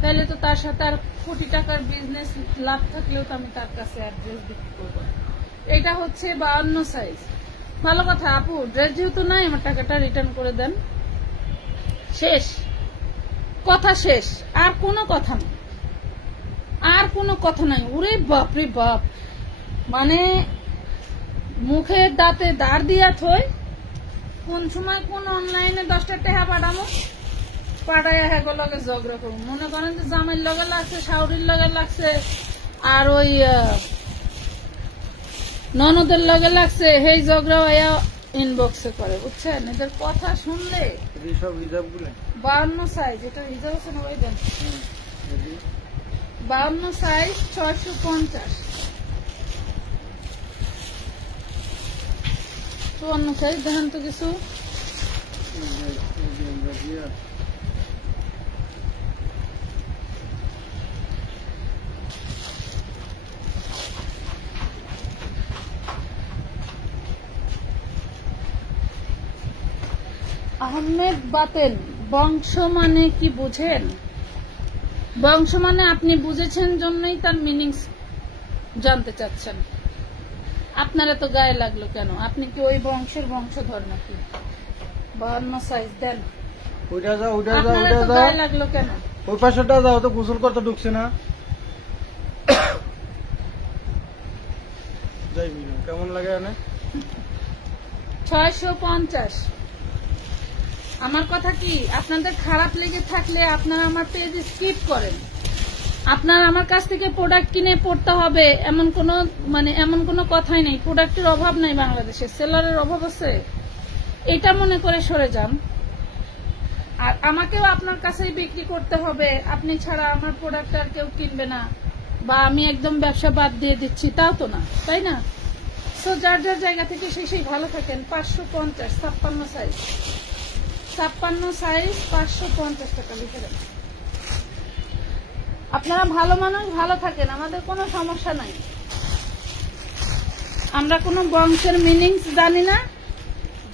তাহলে তো তার সাথে আর কোটি টাকার বিজনেস লাভ থাকলেও তো আমি তার কাছে অ্যাড্রেস বিক্রি করবো। এটা হচ্ছে 52 সাইজ। ভালো কথা আপু, ড্রেস যেহেতু নাই আমার টাকাটা রিটার্ন করে দেন, শেষ কথা, শেষ। আর কোনো কথা নেই, আর কোনো কথা নাই। ওরে বাপ রে বাপ, মানে মুখের দাঁতে দাঁড় দিয়া থই, কোন সময় কোন অনলাইনে 10টা টাকা পাঠামো, পাঠাইয়া হ্যাঁ লগে ঝগড়া করবো। মনে করেন যে জামাইয়ের লগে লাগছে, শাওরির লগে লাগছে, আর ওই ননদের লগে লাগছে, সেই ঝগড়া হইয়া ইনবক্সে করে, বুঝছেন? এদের কথা শুনলে 52 সাইজ, এটা রিজার্ভ আছে না? ওই দেন 52 সাইজ 650, 54 সাইজ দেখেন তো কিছু। আহমেদ বাতেন, বংশ মানে কি বুঝেন? বংশ মানে আপনি বুঝেছেন জন্যই তার মিনিংস জানতে চাচ্ছেন। আপনারা তো গায়ে লাগলো কেন? আপনি কি ওই বংশের বংশধর নাকি? 52 সাইজ দেন। আপনারা তো গায়ে লাগলো কেন? ওই পাশেটা যাও তো, গোসল করতে ঢুকছে না। কেমন লাগে? 650। আমার কথা কি, আপনাদের খারাপ লেগে থাকলে আপনারা আমার পেজ স্কিপ করেন। আপনার আমার কাছ থেকে প্রোডাক্ট কিনে পড়তে হবে এমন কোনো কথাই নেই। প্রোডাক্টের অভাব নাই বাংলাদেশে, সেলারের অভাব আছে, এটা মনে করে সরে যান। আর আমাকেও আপনার কাছেই বিক্রি করতে হবে, আপনি ছাড়া আমার প্রোডাক্ট আর কেউ কিনবে না, বা আমি একদম ব্যবসা বাদ দিয়ে দিচ্ছি, তাও তো না, তাই না? সো যার যার জায়গা থেকে সেই ভালো থাকেন। 550, 56 সাইজ, 56 সাইজ 550 টাকা লিখে দেন। আপনারা ভালো মানুষ, ভালো থাকেন, আমাদের কোনো সমস্যা নাই। আমরা কোনো বংশের মিনিংস জানি না,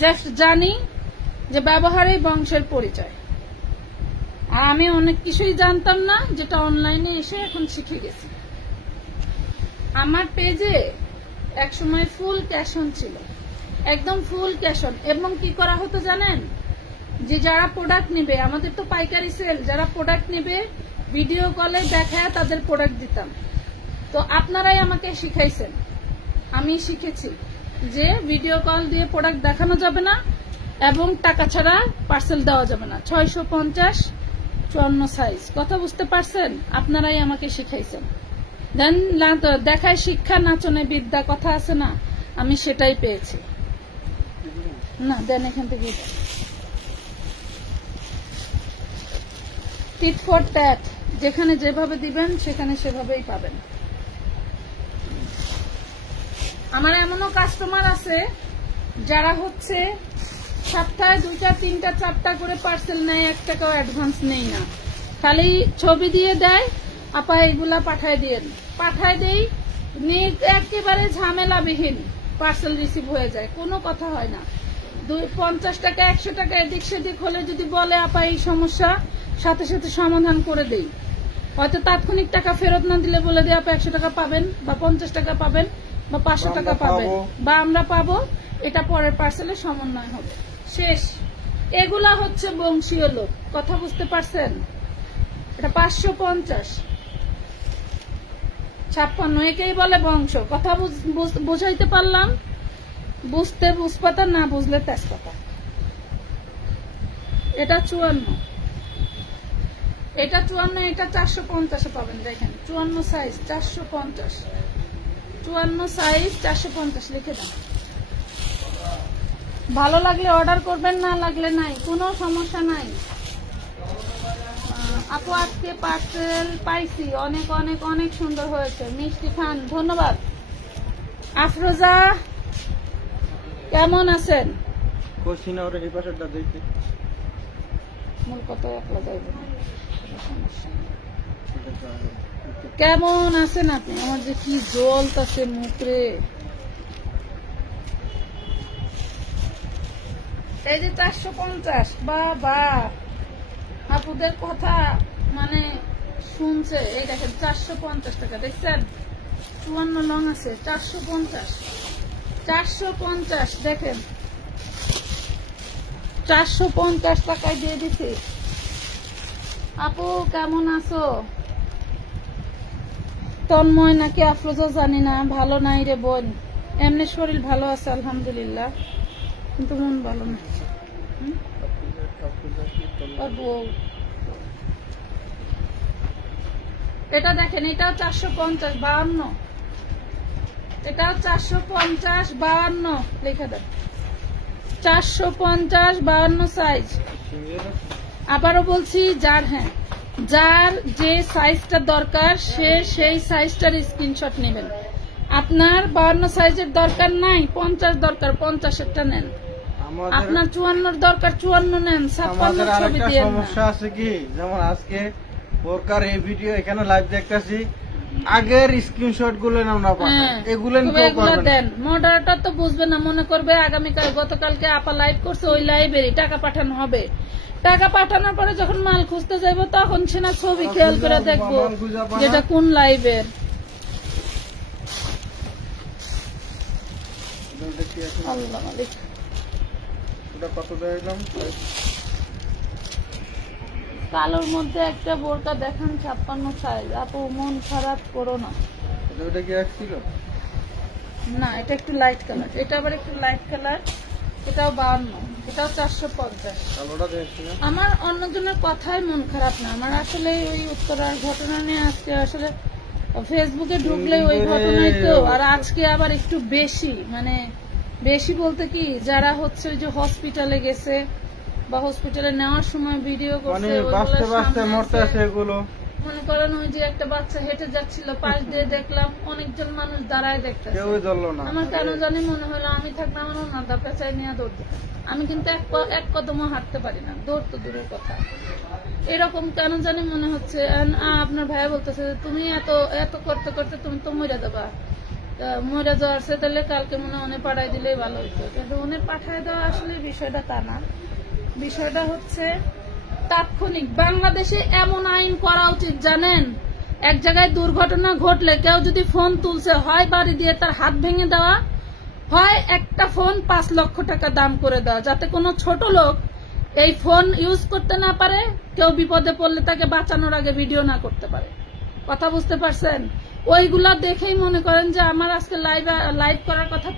জাস্ট জানি যে ব্যবহারেই বংশের পরিচয়। আর আমি অনেক কিছুই জানতাম না, যেটা অনলাইনে এসে এখন শিখে গেছি। আমার পেজে একসময় ফুল ক্যাশ অন ছিল, একদম ফুল ক্যাশ অন। এবং কি করা হতো জানেন? যে যারা প্রোডাক্ট নেবে, আমাদের তো পাইকারি সেল, যারা প্রোডাক্ট নেবে ভিডিও কলে দেখায় তাদের প্রোডাক্ট দিতাম। তো আপনারাই আমাকে শিখাইছেন, আমি শিখেছি যে ভিডিও কল দিয়ে প্রোডাক্ট দেখানো যাবে না এবং টাকা ছাড়া পার্সেল দেওয়া যাবে না। 650, 54 সাইজ। কথা বুঝতে পারছেন? আপনারাই আমাকে শিখাইছেন। দেন দেখায় শিক্ষা, নাচনে বিদ্যা, কথা আছে না, আমি সেটাই পেয়েছি। না দেন, এখান থেকে টিট ফর ট্যাট, যেখানে যেভাবে দিবেন সেখানে সেভাবেই পাবেন। আমার এমনও কাস্টমার আছে যারা হচ্ছে সপ্তাহে 2টা 3টা 4টা করে পার্সেল নেয়, 1 টাকাও অ্যাডভান্স নেই না, খালি ছবি দিয়ে দেয়, আপা এগুলা পাঠায় দিয়েন, পাঠায় দেই, একেবারে ঝামেলাবিহীন পার্সেল রিসিভ হয়ে যায়, কোনো কথা হয় না। 50 টাকা 100 টাকা এদিক সেদিক হলে যদি বলে আপা এই সমস্যা, সাথে সাথে সমাধান করে দেই। হয়তো তাৎক্ষণিক টাকা ফেরত না দিলে বলে দিয়ে আপা 100 টাকা পাবেন বা 50 টাকা পাবেন বা 500 টাকা পাবেন বা আমরা পাবো, এটা পরের পার্সেলে সমন্বয় হবে, শেষ। এগুলা হচ্ছে বংশীয় লোক, কথা বুঝতে পারছেন? এটা 550 56 একেই বলে বংশ। কথা বুঝাইতে পারলাম? বুঝতে বুঝপাতা, না বুঝলে তেজপাতা। এটা 54, এটা 54, এটা 450 পাবেন। দেখেন 54 সাইজ 450, 54 সাইজ 450 লিখে দেন। ভালো লাগলে অর্ডার করবেন, না লাগলে নাই, কোনো সমস্যা নাই। আপু আজকে পার্সেল পাইছি, অনেক অনেক অনেক সুন্দর হয়েছে। মিষ্টি খান, ধন্যবাদ। আফরোজা কেমন আছেন? মূল কথা একলা যাইব না, সমস্যা নেই। কেমন আছেন আপনি? আমার যে কি জ্বলতাছে মুখে। এই যে 450, বাবা আপুদের কথা মানে শুনছে। এই দেখেন 450 টাকা, দেখছেন? 54 লং আছে, 450, 450 দেখেন, 450 টাকায় দিয়ে দিছি। আপু কেমন আছো? তন্ময় নাকি আফরোজা জানি না, ভালো নাই রে বোন। এমনি শরীর ভালো আছে আলহামদুলিল্লাহ, কিন্তু মন ভালো না। এটা দেখেন, এটাও 450 52, এটাও 450 52 লিখে দেন। 450 52 সাইজ। আবারও বলছি, যার যার যে সাইজটা দরকার সে সেই সাইজটার স্ক্রিনশট নেবেন। আপনার 52 সাইজের দরকার নাই, 50 দরকার 50-এরটা নেন। আপনার 54 দরকার 54 নেন, 56 ছবি দিয়ে। সমস্যা আছে কি, যেমন আজকে বোরকার এই ভিডিও এখানে লাইভ দেখতেছি, আগের স্ক্রিনশট গুলো আমরা পাঠাই, এগুলো দেন। মডারেটর তো বুঝবে না, মনে করবে আগামীকাল গতকালকে আপা লাইভ করছে, ওই লাইভেরই টাকা পাঠানো হবে। টাকা পাঠানোর পরে যখন মাল খুঁজতে যাইব তখন সে না ছবি খেয়াল করে দেখবো যেটা কোন লাইভের। আল্লাহ মালিক। কালোর মধ্যে একটা বোরকা দেখান 56 সাইজ। আপু মন খারাপ করো না। না, এটা একটু লাইট কালার, এটা আবার একটু লাইট কালার, এটাও 52, এটাও 450। আমার অন্যজনের কথায় মন খারাপ না, আমার আসলে ওই উত্তরার ঘটনা নিয়ে আজকে আসলে ফেসবুকে ঢুকলে ওই ঘটনায় তো, আর আজকে আবার একটু বেশি, মানে বেশি বলতে কি, যারা হচ্ছে যে হসপিটালে গেছে বা হসপিটালে নেওয়ার সময় ভিডিও করছে, মনে করেন ওই যে একটা বাচ্চা হেঁটে যাচ্ছিল, পাশ দিয়ে দেখলাম অনেকজন মানুষ দাঁড়ায় দেখতেছে, আমার কেন জানি মনে হলো আমি থাকলে আমার ওনাদা পেঁচাই নিয়ে দৌড় দিতাম। আমি কিন্তু এক কদমও হাঁটতে পারি না, দৌড় তো দূরের কথা। এরকম কেন জানি মনে হচ্ছে। আপনার ভাইয়া বলতেছে তুমি এত এত করতে করতে তুমি তো মরে দেবা, মরে যাওয়ার সে তাহলে কালকে মনে হয় পাঠাই দিলেই ভালো হইতো। কিন্তু ওনের পাঠায় দেওয়া আসলে বিষয়টা তা না, বিষয়টা হচ্ছে তাৎক্ষণিক। বাংলাদেশে এমন আইন করা উচিত জানেন, এক জায়গায় দুর্ঘটনা ঘটলে কেউ যদি ফোন তুলছে, হয় বাড়ি দিয়ে তার হাত ভেঙে দেওয়া, হয় একটা ফোন 5 লক্ষ টাকা দাম করে দেওয়া, যাতে কোনো ছোট লোক এই ফোন ইউজ করতে না পারে, কেউ বিপদে পড়লে তাকে বাঁচানোর আগে ভিডিও না করতে পারে। কথা বুঝতে পারছেন? ওইগুলা দেখেই মনে করেন যে আমার আজকে লাইভ করার কথা,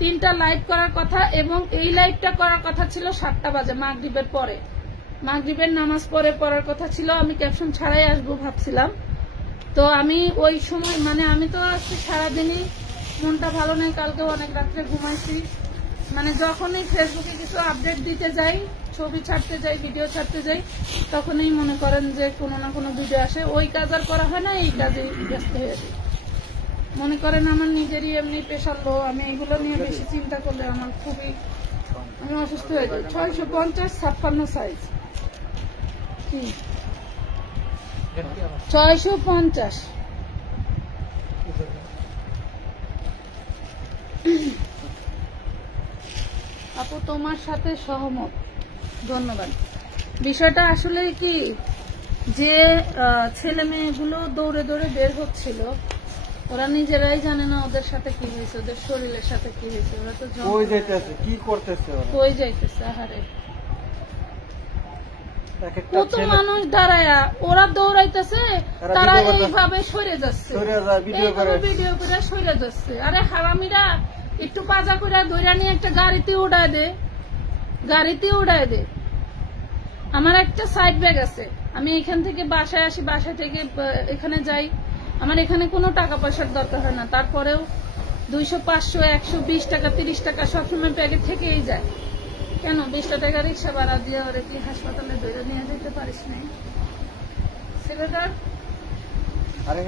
তিনটা লাইভ করার কথা, এবং এই লাইভটা করার কথা ছিল 7টা বাজে, মাগরিবের পরে, মাগরিবের নামাজ পরে পড়ার কথা ছিল। আমি ক্যাপশন ছাড়াই আসবো ভাবছিলাম, তো আমি ওই সময় মানে আমি তো আজকে সারাদিনই মনটা ভালো নেই, কালকেও অনেক রাত্রে ঘুমাইছি, মানে যখনই ফেসবুকে কিছু আপডেট দিতে যাই, ছবি ছাড়তে যাই, ভিডিও ছাড়তে যাই, তখনই মনে করেন যে কোনো না কোনো ভিডিও আসে, ওই কাজ আর করা হয় না, এই কাজে ব্যস্ত হয়ে যায়। মনে করেন আমার নিজেরই এমনি প্রেশার লো, আমি এগুলো নিয়ে বেশি চিন্তা করলে আমার খুবই, আমি অসুস্থ হয়ে যাই। 650 56 সাইজ, কি 650। আপু তোমার সাথে সহমত, ধন্যবাদ। বিষয়টা আসলে কি, যে ছেলে মেয়েগুলো দৌড়ে দৌড়ে বের হচ্ছিল, ওরা নিজেরাই জানে না ওদের সাথে কি হয়েছে, ওদের শরীরের সাথে কি হয়েছে। ওরা তো কই যাইতেছে, কি করতেছে, কই যাইতেছে, আহারে একটা কত মানুষ দাঁড়ায়া, ওরা দৌড়াইতেছে, তারা এইভাবে সরে যাচ্ছে, ভিডিও করে সরে যাচ্ছে। আরে হারামিরা, একটু পাজা করে ধরে নিয়ে একটা গাড়িতে উড়ায় দে, গাড়িতে উড়ায় দে। আমার একটা সাইড ব্যাগ আছে, আমি এখান থেকে বাসায় আসি, বাসায় থেকে এখানে যাই, আমার এখানে কোনো টাকা পয়সার দরকার হয় না, তারপরেও 200, 500, 120 টাকা, 30 টাকা সবসময় প্যাকেট থেকেই যায়। কেন 20 টাকা রিক্সা ভাড়া দিয়ে ওরা কি হাসপাতালে ধরে নিয়ে যেতে পারিস না? ছেলেটার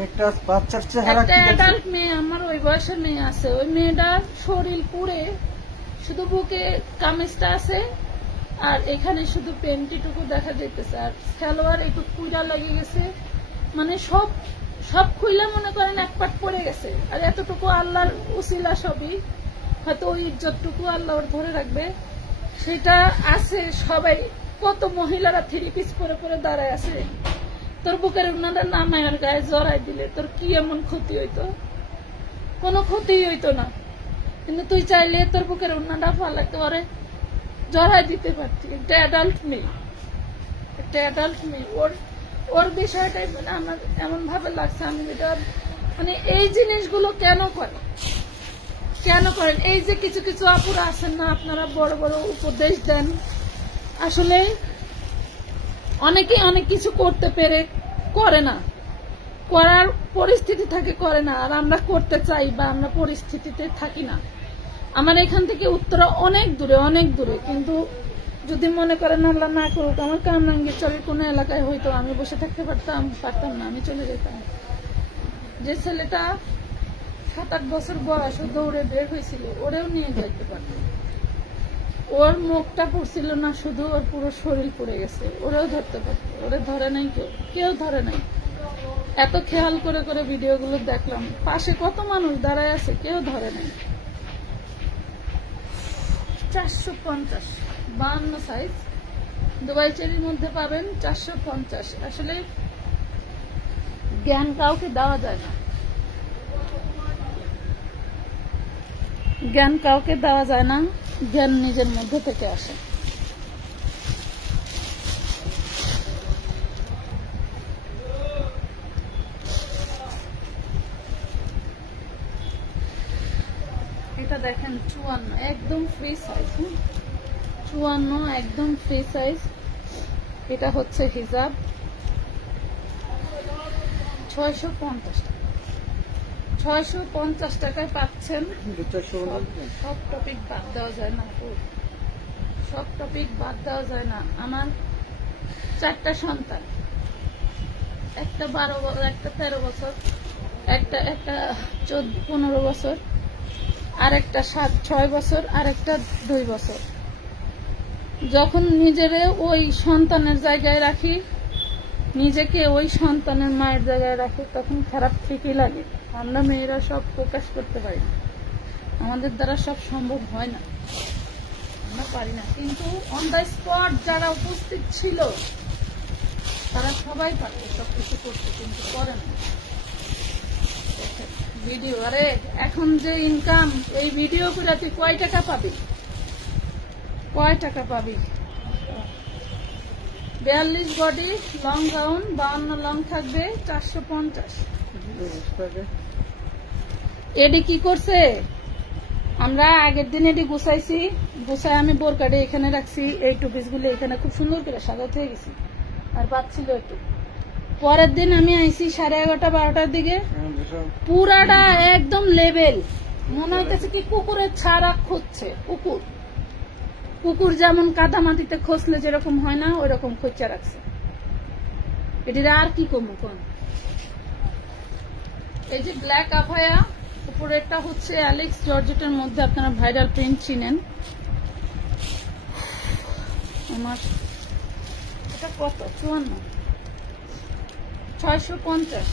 একটা বাচ্চার চেহারা, একটা অ্যাডাল্ট মেয়ে, আমার ওই বয়সের মেয়ে আছে, ওই মেয়েটার শরীর পুড়ে শুধু বুকে কামিজটা আছে আর এখানে শুধু পেন্টিটুকু দেখা যাইতেছে, আর সালোয়ার একটু কুইরা লেগে গেছে, মানে সব সব খুইলে মনে করেন এক পাট পড়ে গেছে। আর এতটুকু আল্লাহর উসিলা, সবই হয়তো ওই ইজ্জতটুকু আল্লাহ ওর ধরে রাখবে, সেটা আছে। সবাই কত মহিলারা 3 পিস পরে পরে দাঁড়ায় আছে, তোর বুকের উনাটা নামায়ের গায়ে জড়াই দিলে তোর কি এমন ক্ষতি হইতো? কোনো ক্ষতিই হইতো না, কিন্তু তুই চাইলে তোর বুকের উনাটা ফালাতে পারে জড়াই দিতে পারতি। একটা অ্যাডাল্ট মেয়ে, একটা অ্যাডাল্ট মেয়ে, ওর বিষয়টাই মানে আমার এমন ভাবে লাগছে, আমি যেটা মানে এই জিনিসগুলো কেন করে, কেন করেন? এই যে কিছু কিছু আপুরা আছেন না, আপনারা বড় বড় উপদেশ দেন, আসলে অনেকেই অনেক কিছু করতে পেরে করে না, করার পরিস্থিতি থাকে করে না, আর আমরা করতে চাই বা আমরা পরিস্থিতিতে থাকি না। আমার এখান থেকে উত্তরা অনেক দূরে, অনেক দূরে, কিন্তু যদি মনে করেন আল্লাহ না করুক আমার কামরাঙ্গীরচরের কোনো এলাকায় হয়তো আমি বসে থাকতে পারতাম না, আমি চলে যেতাম। যে ছেলেটা 7-8 বছর বয়স দৌড়ে বের হয়েছিল, ওরেও নিয়ে যাইতে পারত, ওর মুখটা পড়ছিল না শুধু, ওর পুরো শরীর পড়ে গেছে, ওরেও ধরতে পারত, ওরে ধরে নাই, কেউ ধরে নাই। এত খেয়াল করে করে ভিডিওগুলো দেখলাম, পাশে কত মানুষ দাঁড়ায় আছে, কেউ ধরে নাই। 450 52 সাইজ দুবাই চেরির মধ্যে পাবেন, 450। আসলে জ্ঞান কাউকে দেওয়া যায় না, জ্ঞান কাউকে দেওয়া যায় না, জ্ঞান নিজের মধ্যে থেকে আসে। এটা দেখেন 54, একদম ফ্রি সাইজ, 54 একদম ফ্রি সাইজ। এটা হচ্ছে হিজাব, 650 টাকা, 650 টাকায় পাচ্ছেন। সব টপিক বাদ দেওয়া যায় না, সব টপিক বাদ দেওয়া যায় না। আমার 4টা সন্তান, একটা 12, একটা 13 বছর, একটা 14-15 বছর, আর একটা 7-6 বছর, আর একটা 2 বছর। যখন নিজেরে ওই সন্তানের জায়গায় রাখি, নিজেকে ওই সন্তানের মায়ের জায়গায় রাখি, তখন খারাপ ঠিকই লাগে। আমরা মেয়েরা সব প্রকাশ করতে পারি না, আমাদের দ্বারা সব সম্ভব হয় না, আমরা পারি না, কিন্তু অন দ্য স্পট যারা উপস্থিত ছিল তারা সবাই পারত সবকিছু করতে, কিন্তু করে না। ভিডিও, আরে এখন যে ইনকাম, এই ভিডিও করে তুই কয় টাকা পাবি, কয় টাকা পাবি? 42 বডি, লং গাউন, 52 লং থাকবে, 450। এডি কি করছে, আমরা আগের দিন এডি গুছাইছি, গুছাই আমি বোরকাডে এখানে রাখছি, এই টু পিস গুলো এখানে খুব সুন্দর করে সাজাতে হয়ে গেছি, আর পাচ্ছিল একটু। পরের দিন আমি আইছি 11:30-12টার দিকে, পুরাটা একদম লেভেল, মনে হইতেছে কি কুকুরের ছাড়া খুঁজছে। কুকুর যেমন কাদা মাটিতে খসলে যেরকম হয় না, ওই রকম খোঁচা রাখছে। এটির আর কি কমু কোন? এই যে ব্ল্যাক আফায়া, উপরেরটা হচ্ছে অ্যালেক্স জর্জেটের মধ্যে, আপনারা ভাইরাল প্রিন্ট চিনেন। আমার এটা কত? 54, 650,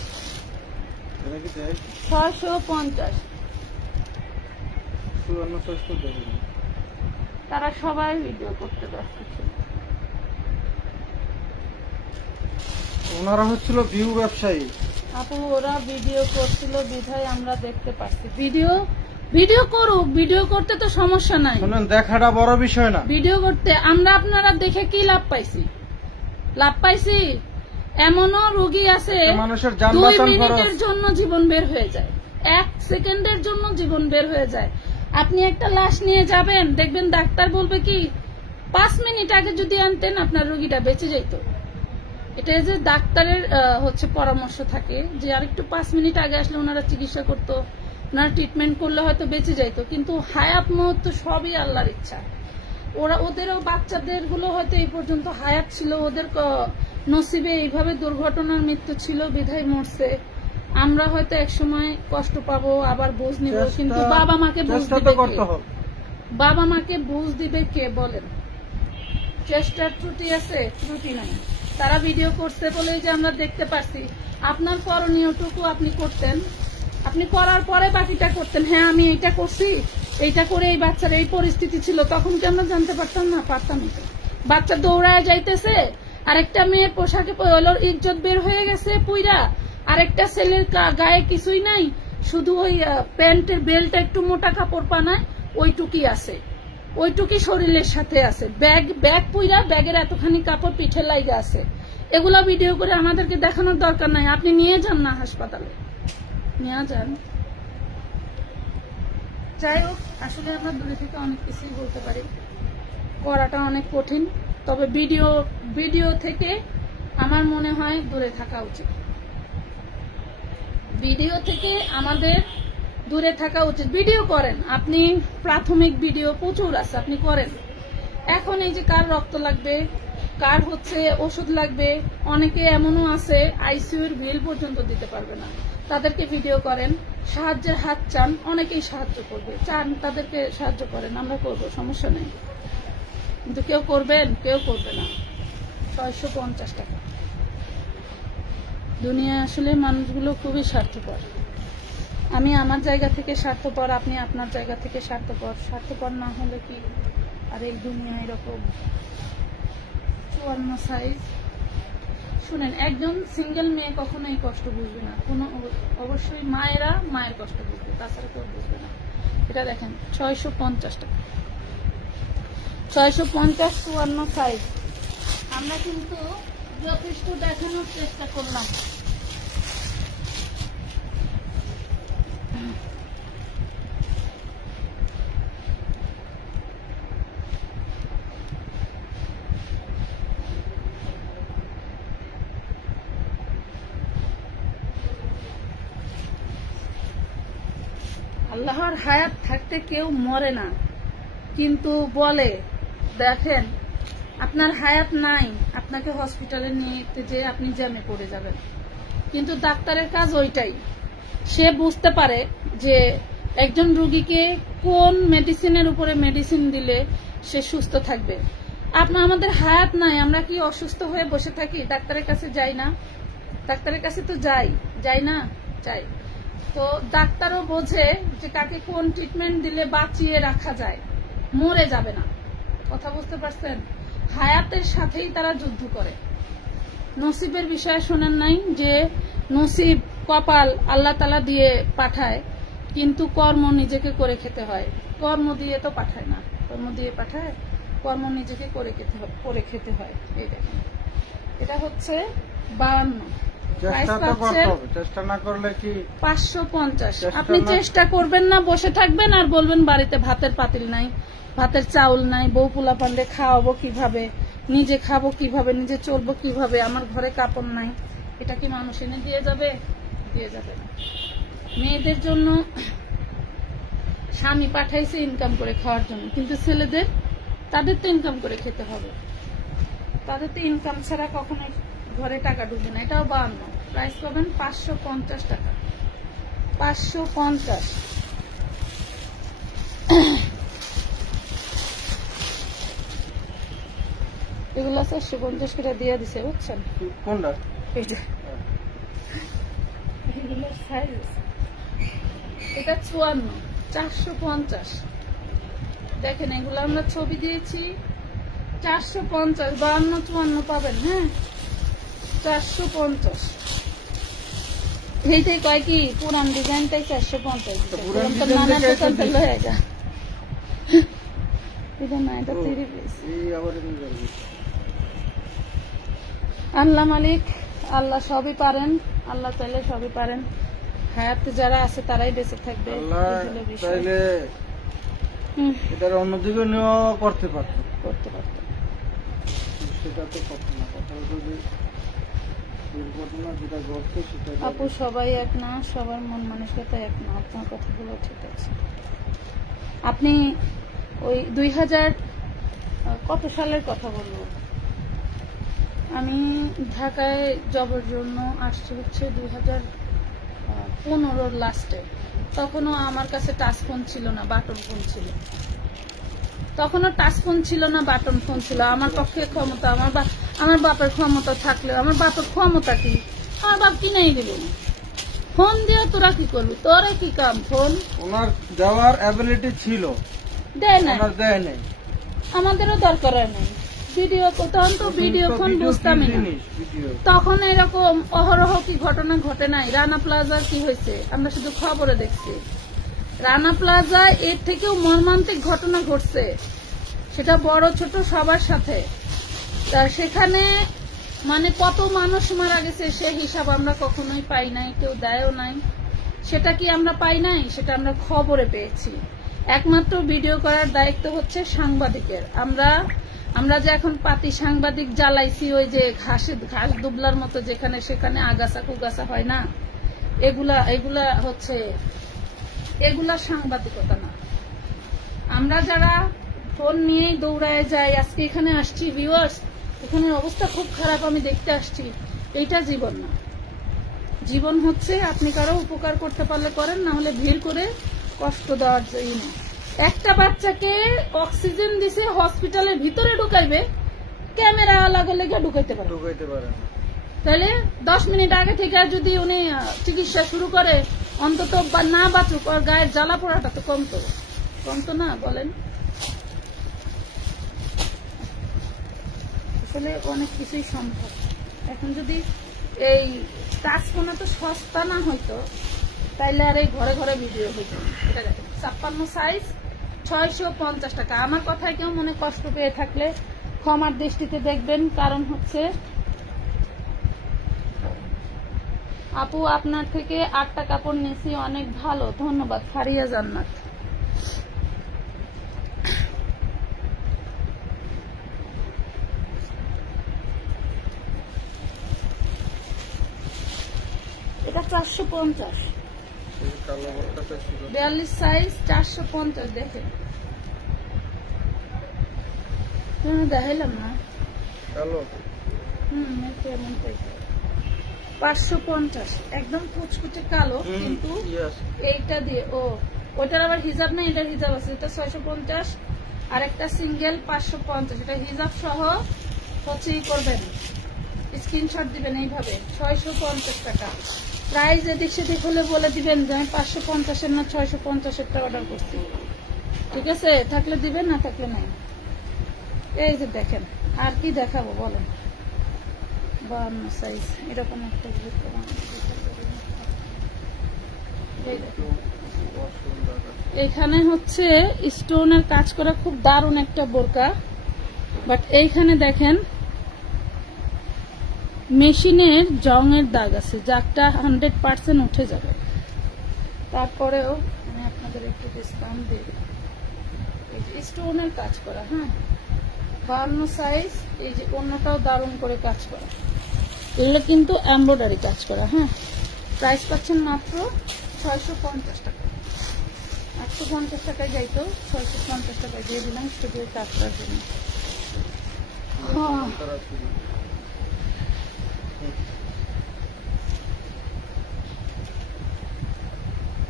650। তারা সবাই ভিডিও করতে ব্যস্ত ছিল। ওনারা হচ্ছিল ভিউ ব্যবসায়ী আপু, ওরা ভিডিও করছিল বিধায় আমরা দেখতে পাচ্ছি। ভিডিও করুক, ভিডিও করতে তো সমস্যা নাই, শুনুন দেখাটা বড় বিষয় না। ভিডিও করতে আমরা আপনারা দেখে কি লাভ পাইছি? এমনও রোগী আছে মানুষের জান 2 বাঁচানো মিনিটের খরচ। জন্য জীবন বের হয়ে যায়, 1 সেকেন্ডের জন্য জীবন বের হয়ে যায়। আপনি একটা লাশ নিয়ে যাবেন, দেখবেন ডাক্তার বলবে কি 5 মিনিট আগে যদি আনতেন আপনার রোগীটা বেঁচে যেত। এটা যে ডাক্তারের পরামর্শ থাকে যে আরেকটু 5 মিনিট আগে আসলে ওনারা চিকিৎসা করতো, ওনারা ট্রিটমেন্ট করলে হয়তো বেঁচে যাইতো। কিন্তু হায়াত মওত সবই আল্লাহর ইচ্ছা। ওদেরও বাচ্চাদের গুলো হয়তো এই পর্যন্ত হায়াত ছিল, ওদের নসিবে এইভাবে দুর্ঘটনার মৃত্যু ছিল বিধায় মরছে। আমরা হয়তো এক সময় কষ্ট পাবো, আবার বুঝ নিব, কিন্তু বাবা মাকে বুঝ দিবে কে? বাবা মাকে বুঝ দিবে কে বলেন? চেষ্টার ত্রুটি আছে, ত্রুটি নাই। তারা ভিডিও করছে বলেই যে আমরা দেখতে পারছি। আপনার করণীয়টুকু আপনি করতেন, আপনি করার পরে বাকিটা করতেন। হ্যাঁ আমি এইটা করছি, এইটা করে এই বাচ্চার এই পরিস্থিতি ছিল, তখন কি আমরা জানতে পারতাম না? পারতাম। বাচ্চা দৌড়ায় যাইতেছে, আরেকটা মেয়ের পোশাকে ইজ্জত বের হয়ে গেছে পুইরা, আরেকটা ছেলের গায়ে কিছুই নাই, শুধু ওই প্যান্টের বেল্টটা একটু মোটা কাপড় পানায়, ওইটুকি আছে, ওইটুকি শরীরের সাথে আছে, ব্যাগ পুইরা, ব্যাগের এতখানি কাপড় পিঠে লাইগা আছে। এগুলা ভিডিও করে আমাদেরকে দেখানোর দরকার নাই। আপনি নিয়ে যান না হাসপাতালে, নিয়ে যান। যাই হোক, আসলে আমরা দূরে থেকে অনেক কিছুই বলতে পারি, করাটা অনেক কঠিন। তবে ভিডিও থেকে আমার মনে হয় দূরে থাকা উচিত। ভিডিও থেকে আমাদের দূরে থাকা উচিত। ভিডিও করেন আপনি, প্রাথমিক ভিডিও প্রচুর আছে, আপনি করেন। এখন এই যে কার রক্ত লাগবে, কার ওষুধ লাগবে, অনেকে এমনও আছে আইসিইউর বিল পর্যন্ত দিতে পারবে না, তাদেরকে ভিডিও করেন। সাহায্যের হাত চান, অনেকেই সাহায্য করবে, চান তাদেরকে সাহায্য করেন, আমরা করবো, সমস্যা নেই। কিন্তু কেউ করবেন, কেউ করবে না। 650 টাকা। দুনিয়ায় আসলে মানুষগুলো খুবই স্বার্থপর। আমি আমার জায়গা থেকে স্বার্থপর, আপনি আপনার জায়গা থেকে স্বার্থপর না হলে কি আর এই দুনিয়া এরকম? 54 সাইজ। শুনেন, একজন সিঙ্গেল মেয়ে কখনো এই কষ্ট বুঝবে না, অবশ্যই মায়ের কষ্ট বুঝবে, তাছাড়া কেউ বুঝবে না। এটা দেখেন 650 টাকা, 650, 54 সাইজ। আমরা কিন্তু যথেষ্ট দেখানোর চেষ্টা করলাম। আল্লাহর হায়াত থাকতে কেউ মরে না, কিন্তু বলে দেখেন আপনার হায়াত নাই, আপনাকে হসপিটালে নিয়ে যে আপনি জ্যামে পড়ে যাবেন। কিন্তু ডাক্তারের কাজ ওইটাই, সে বুঝতে পারে যে একজন রোগীকে কোন মেডিসিনের উপরে মেডিসিন দিলে সে সুস্থ থাকবে। আমাদের হায়াত নাই, আমরা কি অসুস্থ হয়ে বসে থাকি? ডাক্তারের কাছে যাই না? ডাক্তারের কাছে তো যাই না, যাই। তো ডাক্তারও বোঝে যে কাকে কোন ট্রিটমেন্ট দিলে বাঁচিয়ে রাখা যায়, মরে যাবে না। কথা বুঝতে পারছেন? হায়াতের সাথেই তারা যুদ্ধ করে। নসিবের বিষয়ে শোনেন নাই যে নসিব, কপাল আল্লাহ তাআলা দিয়ে পাঠায়, কিন্তু কর্ম নিজেকে করে খেতে হয়। কর্ম দিয়ে তো পাঠায় না, কর্ম দিয়ে পাঠায়, কর্ম নিজেকে করে খেতে হয়। এই দেখেন, এটা হচ্ছে 52। চেষ্টা না করলে কি 550। আপনি চেষ্টা করবেন না, বসে থাকবেন আর বলবেন বাড়িতে ভাতের পাতিল নাই, ভাতের চাউল নাই, বউ পোলা পান্ডে খাওয়াবো কিভাবে, নিজে খাবো কিভাবে, নিজে চলবো কিভাবে, আমার ঘরে কাপড় নাই। এটা কি মানুষ এনে দিয়ে যাবে? দিয়ে যাবে না। মেয়েদের জন্য স্বামী পাঠাইছে ইনকাম করে খাওয়ার জন্য, কিন্তু ছেলেদের, তাদের তো ইনকাম করে খেতে হবে, তাদের তো ইনকাম ছাড়া কখনোই ঘরে টাকা ঢুকবে না। এটাও 52। প্রাইস পাবেন 550 টাকা, 550। এগুলো 450 করে দিয়ে দিছে, বুঝছেন? কোনটা? এগুলোর সাইজ, এটা 54, 450। দেখেন এগুলো আমরা ছবি দিয়েছি 450, 52, 54 পাবেন। হ্যাঁ 450। এইটাই কয় কি পুরান ডিজাইনটাই 450। নানা দোকান তো লয়ে যা এটা না, এটা 3 পিস। আল্লাহ মালিক, আল্লাহ সবই পারেন, আল্লাহ চাইলে সবই পারেন। হায়াতে যারা আছে তারাই বেঁচে থাকবে। চাইলে এটার অন্যদিকে নেওয়া করতে পারত। সেটা তো কথা না, কথা যদি আপু সবাই এক না, সবার মন মানসিকতা এক না। আপনার কথাগুলো ঠিক আছে। আপনি ওই 2000 কত সালের কথা বলবো, আমি ঢাকায় জবের জন্য আসছি হচ্ছে 2015 লাস্টে। তখনও আমার কাছে টাচ ফোন ছিল না, বাটন ফোন ছিল। তখনও টাচ ফোন ছিল না, বাটন ফোন ছিল। আমার পক্ষে ক্ষমতা, আমার বাপের ক্ষমতা থাকলেও, আমার বাপের ক্ষমতা কি, আমার বাপ কিনেই দিল না। ফোন দিয়ে তোরা কি করবি, তোরা কি কাম? ফোন ওনার দেওয়ার অ্যাবিলিটি ছিল, দেয় না, দেয় নাই। আমাদেরও দরকার নেই ভিডিও। তখন তো ভিডিও ফোন বুঝতামই না। তখন এরকম অহরহ কি ঘটনা ঘটে নাই। রানা প্লাজা কি হয়েছে আমরা শুধু খবরে দেখছি। রানা প্লাজা এর থেকেও মর্মান্তিক ঘটনা ঘটছে, সেটা বড় ছোট সবার সাথে। সেখানে মানে কত মানুষ মারা গেছে সে হিসাব আমরা কখনোই পাই নাই, কেউ দেয়ও নাই। সেটা কি আমরা পাই নাই, সেটা আমরা খবরে পেয়েছি। একমাত্র ভিডিও করার দায়িত্ব হচ্ছে সাংবাদিকের। আমরা যে এখন পাতি সাংবাদিক জ্বালাইছি, ওই যে ঘাস দুবলার মতো যেখানে সেখানে আগাছা কুগাছা হয় না, এগুলা হচ্ছে, এগুলা সাংবাদিকতা না। আমরা যারা ফোন নিয়েই দৌড়ায় যাই, আজকে এখানে আসছি ভিউয়ার্স, এখানে অবস্থা খুব খারাপ, আমি দেখতে আসছি, এইটা জীবন না। জীবন হচ্ছে আপনি কারো উপকার করতে পারলে করেন, না হলে ভিড় করে কষ্ট দেওয়ার জন্য। একটা বাচ্চাকে অক্সিজেন দিছে, হসপিটালের ভিতরে ঢুকাইবে, ক্যামেরা লাগা লেগে ঢুকাইতে পারে না। তাহলে 10 মিনিট আগে থেকে যদি উনি চিকিৎসা শুরু করে, অন্তত না বাঁচুক, ওর গায়ের জ্বালা পোড়াটা তো কমতো না বলেন। আসলে অনেক কিছুই সম্ভব। এখন যদি এই টাচ ফোন তো সস্তা না হইতো, তাইলে আর এই ঘরে ঘরে ভিডিও হইতো। এটা দেখেন 56 সাইজ, 650 টাকা। আমার কথায় কেউ মনে কষ্ট পেয়ে থাকলে ক্ষমার দৃষ্টিতে দেখবেন। কারণ হচ্ছে আপু আপনার থেকে 8টা কাপড় নিয়েছি, অনেক ভালো, ধন্যবাদ। ফারিয়া জান্নাত। এটা 450, 42 সাইজ, 450। দেখেন দেখাইলাম না, 550, একদম কুচকুচে কালো, কিন্তু এইটা দিয়ে ওটার আবার হিজাব নেই, এটার হিজাব আছে। এটা 650, আর একটা সিঙ্গেল 550। এটা হিজাব সহ হচ্ছে করবেন, স্ক্রিনশট দিবেন এইভাবে। 650 টাকা প্রাইস। এদিক সেদিক হলে বলে দিবেন যে আমি 550-এর না 650-এরটা অর্ডার করছি। ঠিক আছে, থাকলে দিবেন, না থাকলে নাই। এই যে দেখেন, আর কি দেখাবো বলেন। 52 সাইজ, এরকম একটা এখানে হচ্ছে স্টোনের কাজ করা, খুব দারুণ একটা বোরকা। বাট এইখানে দেখেন মেশিনের জংয়ের দাগ আছে, জাগটা 100% উঠে যাবে। তারপরেও আমি আপনাদের একটু ডিসকাউন্ট দিই। স্টোনের কাজ করা, হ্যাঁ 52 সাইজ। এই যে অন্যটাও দারুণ করে কাজ করা, এগুলো কিন্তু এমব্রয়ডারি কাজ করা। হ্যাঁ, প্রাইস পাচ্ছেন মাত্র 650 টাকা। 850 টাকায় যাইতো, 650 টাকায় দিয়ে দিলাম স্টুডিও কাজ করার জন্য।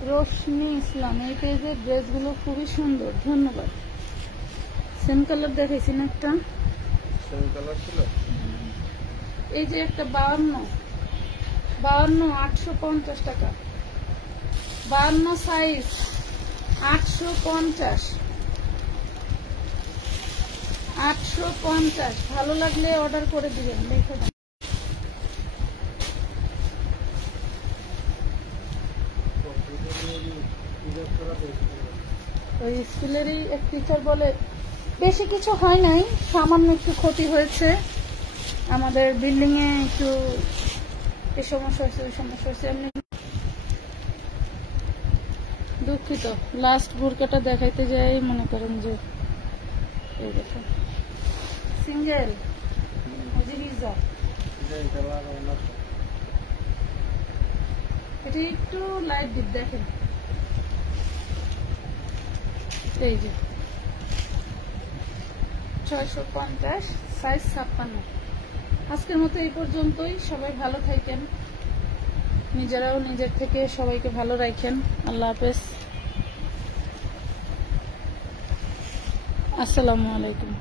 রোশনি ইসলাম, এই পেজের ড্রেসগুলো খুবই সুন্দর, ধন্যবাদ। সেম কালার দেখাইছি না একটা, সেম কালার ছিল। এই যে একটা 52, 850 টাকা। 52 সাইজ, 850। 850, ভালো লাগলে অর্ডার করে দিবেন। দেখে দেন। ওই স্কুলেরই এক টিচার বলে বেশি কিছু হয় নাই, সামান্য একটু ক্ষতি হয়েছে, আমাদের বিল্ডিং এ একটু এই সমস্যা হয়েছে ওই সমস্যা হয়েছে, এমনি দুঃখিত। লাস্ট বোরকাটা দেখাইতে যাই মনে করেন যে এই দেখো সিঙ্গেল এটা একটু লাইট ডিপ দেখেন, এই যে 650, সাইজ 56। আজকের মতো এই পর্যন্তই। সবাই ভালো থাকেন, নিজেরাও নিজের থেকে সবাইকে ভালো রাখেন। আল্লাহ হাফেজ, আসসালামু আলাইকুম।